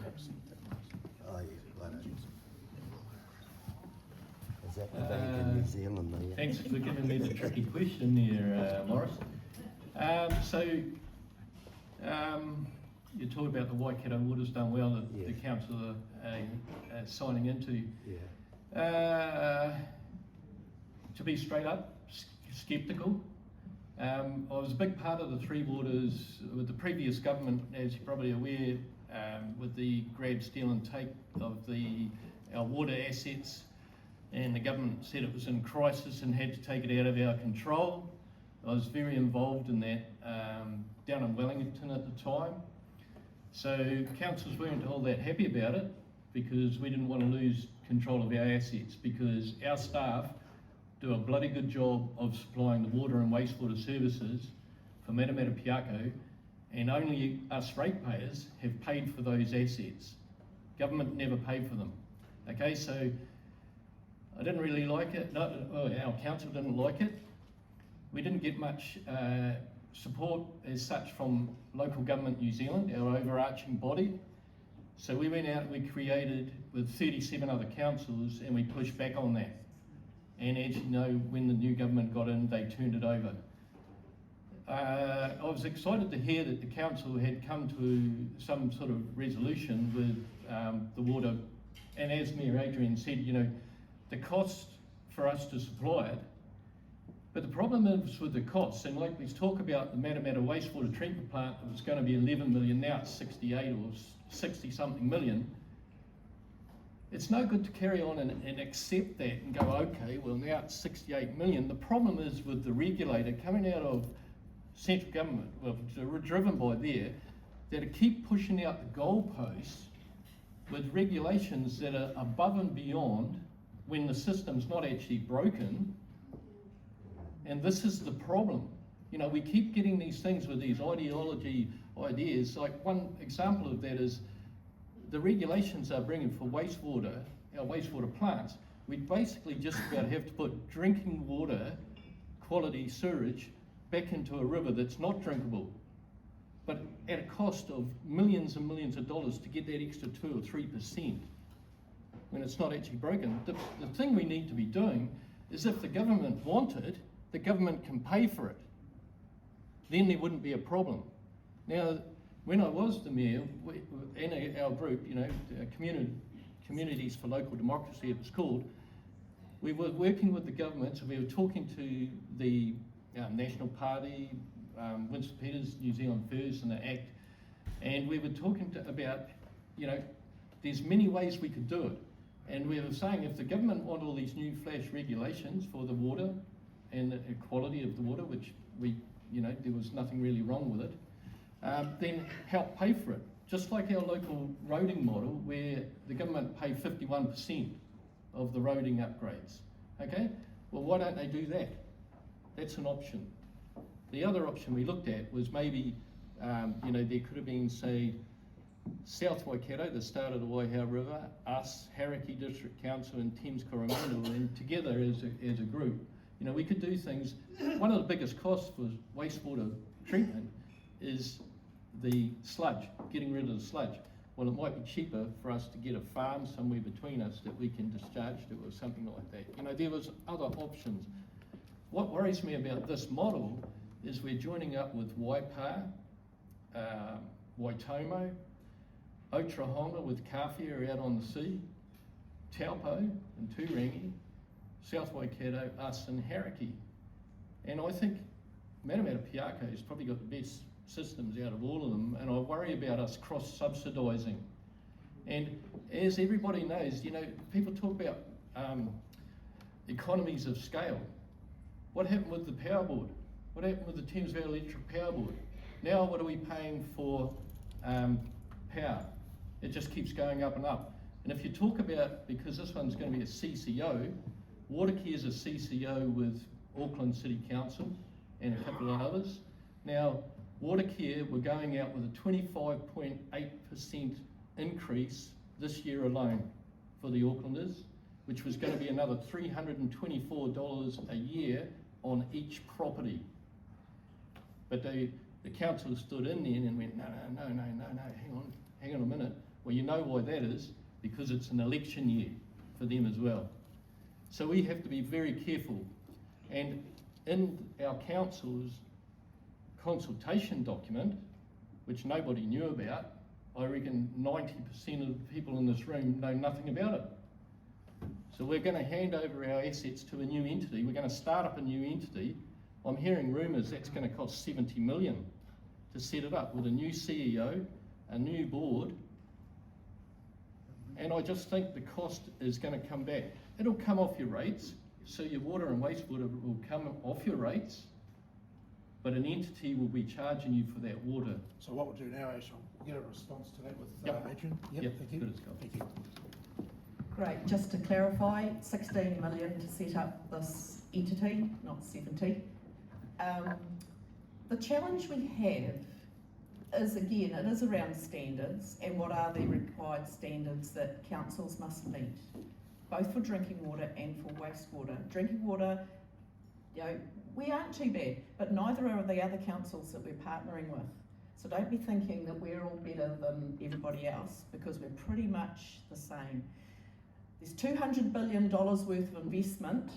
Oh, yeah, why don't you? Is that the bank in New Zealand there? Thanks for giving me the tricky question there, Morris. You talk about the Waikato Waters done well that the council are signing into. To be straight up, sceptical. I was a big part of the Three Waters with the previous government, as you're probably aware, with the grab, steal and take of our water assets, and the government said it was in crisis and had to take it out of our control. I was very involved in that down in Wellington at the time. So councils weren't all that happy about it because we didn't want to lose control of our assets, because our staff do a bloody good job of supplying the water and wastewater services for Matamata Piako, and only us ratepayers have paid for those assets. Government never paid for them. Okay, so I didn't really like it. Our council didn't like it. We didn't get much support as such from local government New Zealand, our overarching body. So we went out and we created with 37 other councils, and we pushed back on that. And as you know, when the new government got in, they turned it over. I was excited to hear that the council had come to some sort of resolution with the water. And as Mayor Adrian said, you know, the cost for us to supply it. But the problem is with the costs, and like we talk about the Matamata wastewater treatment plant, it was going to be 11 million, now it's 68 or 60 something million. It's no good to carry on and accept that and go, okay, well now it's 68 million. The problem is with the regulator coming out of central government, well, driven by there, that keep pushing out the goalposts with regulations that are above and beyond when the system's not actually broken. And this is the problem. You know, we keep getting these things with these ideas. Like one example of that is the regulations are bringing for wastewater, our wastewater plants. We basically just about have to put drinking water, quality sewage, back into a river that's not drinkable, but at a cost of millions and millions of dollars to get that extra 2 or 3% when it's not actually broken. The thing we need to be doing is, if the government wanted, the government can pay for it. Then there wouldn't be a problem. Now, when I was the mayor, in our group, you know, Communities for Local Democracy it was called, we were working with the government, so we were talking to the National Party, Winston Peters, New Zealand First and the Act, and we were talking about, you know, there's many ways we could do it. And we were saying, if the government want all these new flash regulations for the water and the quality of the water, which you know, there was nothing really wrong with it, then help pay for it. Just like our local roading model, where the government pay 51% of the roading upgrades. Okay? Well, why don't they do that? That's an option. The other option we looked at was maybe, you know, there could have been, say, South Waikato, the start of the Waihau River, us, Hauraki District Council and Thames Coromandel, and together as a group, you know, we could do things. One of the biggest costs for wastewater treatment is the sludge, getting rid of the sludge. Well, it might be cheaper for us to get a farm somewhere between us that we can discharge to or something like that. You know, there was other options. What worries me about this model is we're joining up with Waipa, Waitomo, Otrahonga with Kawhia out on the sea, Taupo and Turangi, South Waikato, us and Hauraki. And I think Matamata Piako has probably got the best systems out of all of them, and I worry about us cross-subsidising. And as everybody knows, you know, people talk about economies of scale. What happened with the power board? What happened with the Thames Valley Electric Power Board? Now what are we paying for power? It just keeps going up and up. And if you talk about, because this one's going to be a CCO, Watercare is a CCO with Auckland City Council and a couple of others. Now, Watercare, we're going out with a 25.8% increase this year alone for the Aucklanders, which was going to be another $324 a year on each property. But the council stood in there and went, no, hang on a minute. Well, you know why that is, because it's an election year for them as well. So we have to be very careful. And in our council's consultation document, which nobody knew about, I reckon 90% of the people in this room know nothing about it. So we're going to hand over our assets to a new entity. We're going to start up a new entity. I'm hearing rumours that's going to cost 70 million to set it up with a new CEO, a new board. And I just think the cost is going to come back. It'll come off your rates, so your water and wastewater will come off your rates, but an entity will be charging you for that water. So what we'll do now is we'll get a response to that with Adrian. Yep, Thank you. good as gold. Thank you. Great, just to clarify, 16 million to set up this entity, not 70. The challenge we have is, again, it is around standards and what are the required standards that councils must meet, both for drinking water and for wastewater. Drinking water, you know, we aren't too bad, but neither are the other councils that we're partnering with. So don't be thinking that we're all better than everybody else, because we're pretty much the same. There's $200 billion worth of investment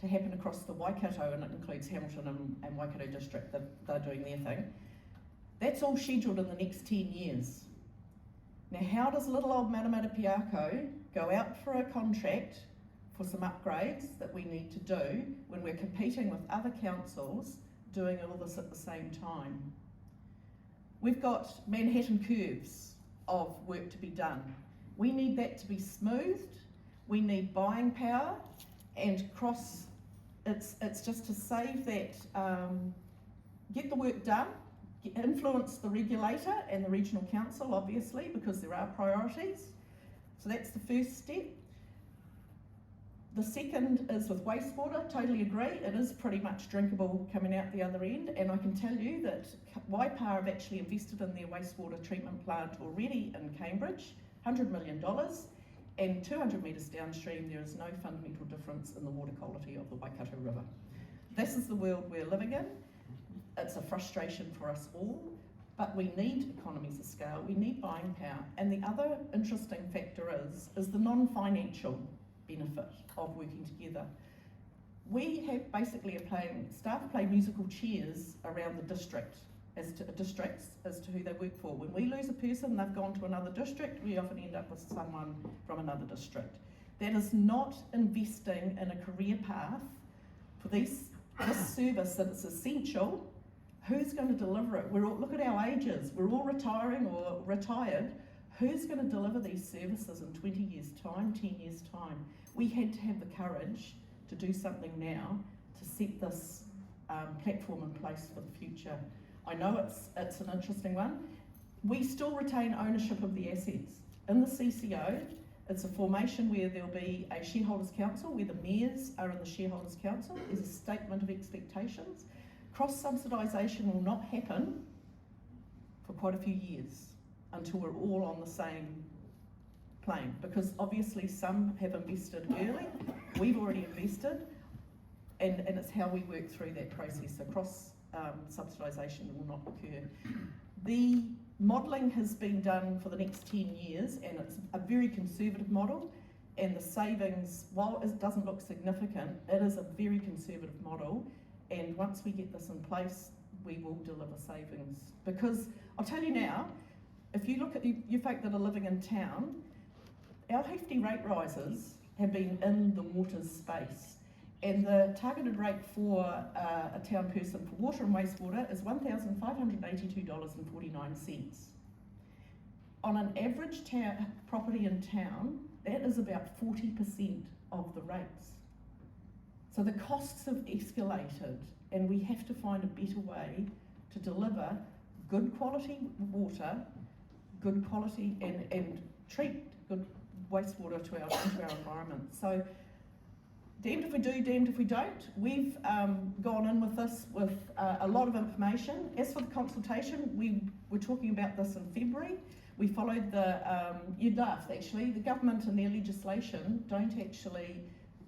to happen across the Waikato, and it includes Hamilton and Waikato District. They're doing their thing. That's all scheduled in the next 10 years. Now, how does little old Matamata Piako go out for a contract for some upgrades that we need to do when we're competing with other councils doing all this at the same time? We've got Manhattan curves of work to be done. We need that to be smoothed. We need buying power and it's just to save that, get the work done, influence the regulator and the regional council, obviously, because there are priorities. So that's the first step. The second is with wastewater, totally agree. It is pretty much drinkable coming out the other end, and I can tell you that Waipa have actually invested in their wastewater treatment plant already in Cambridge, $100 million, and 200 metres downstream there is no fundamental difference in the water quality of the Waikato River. This is the world we're living in. It's a frustration for us all, but we need economies of scale, we need buying power. And the other interesting factor is the non-financial benefit of working together. We have basically staff play musical chairs around the districts as to who they work for. When we lose a person, they've gone to another district, we often end up with someone from another district. That is not investing in a career path for this service that is essential. Who's going to deliver it? Look at our ages. We're all retiring or retired. Who's going to deliver these services in 20 years' time, 10 years' time? We had to have the courage to do something now to set this platform in place for the future. I know it's an interesting one. We still retain ownership of the assets. In the CCO, it's a formation where there'll be a shareholders' council, where the mayors are in the shareholders' council. There's a statement of expectations. Cross-subsidisation will not happen for quite a few years until we're all on the same plane, because obviously some have invested early, we've already invested, and it's how we work through that process. So cross-subsidisation will not occur. The modelling has been done for the next 10 years, and it's a very conservative model, and the savings, while it doesn't look significant, it is a very conservative model. And once we get this in place, we will deliver savings. Because I'll tell you now, if you look at you folk that are living in town, our hefty rate rises have been in the waters space. and the targeted rate for a town person for water and wastewater is $1,582.49. On an average property in town, that is about 40% of the rates. So the costs have escalated, and we have to find a better way to deliver good quality water, good quality and treat good wastewater to our environment. So damned if we do, damned if we don't. We've gone in with this with a lot of information. As for the consultation, we were talking about this in February. We followed you'd laugh actually, the government and their legislation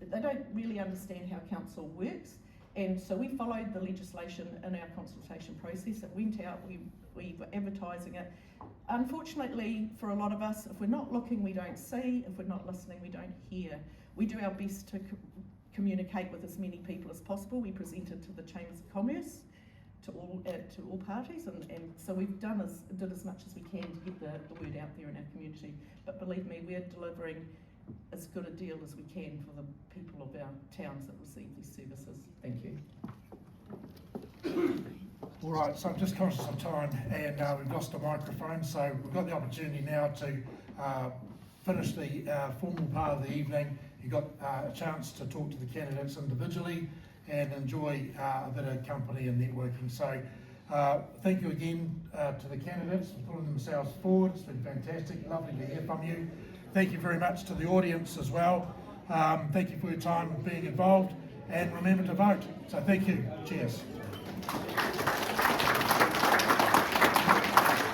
they don't really understand how council works. And so we followed the legislation in our consultation process. It went out, we were advertising it. Unfortunately, for a lot of us, if we're not looking, we don't see. If we're not listening, we don't hear. We do our best to communicate with as many people as possible. We presented to the Chambers of Commerce, to all parties, and so we've did as much as we can to get the word out there in our community. But believe me, we're delivering as good a deal as we can for the people of our towns that receive these services. Thank you. All right, so I'm just conscious of time, and we've lost the microphone, so we've got the opportunity now to finish the formal part of the evening. You've got a chance to talk to the candidates individually and enjoy a bit of company and networking. So thank you again to the candidates for putting themselves forward. It's been fantastic, lovely to hear from you. Thank you very much to the audience as well. Thank you for your time being involved, and remember to vote. So thank you. Cheers.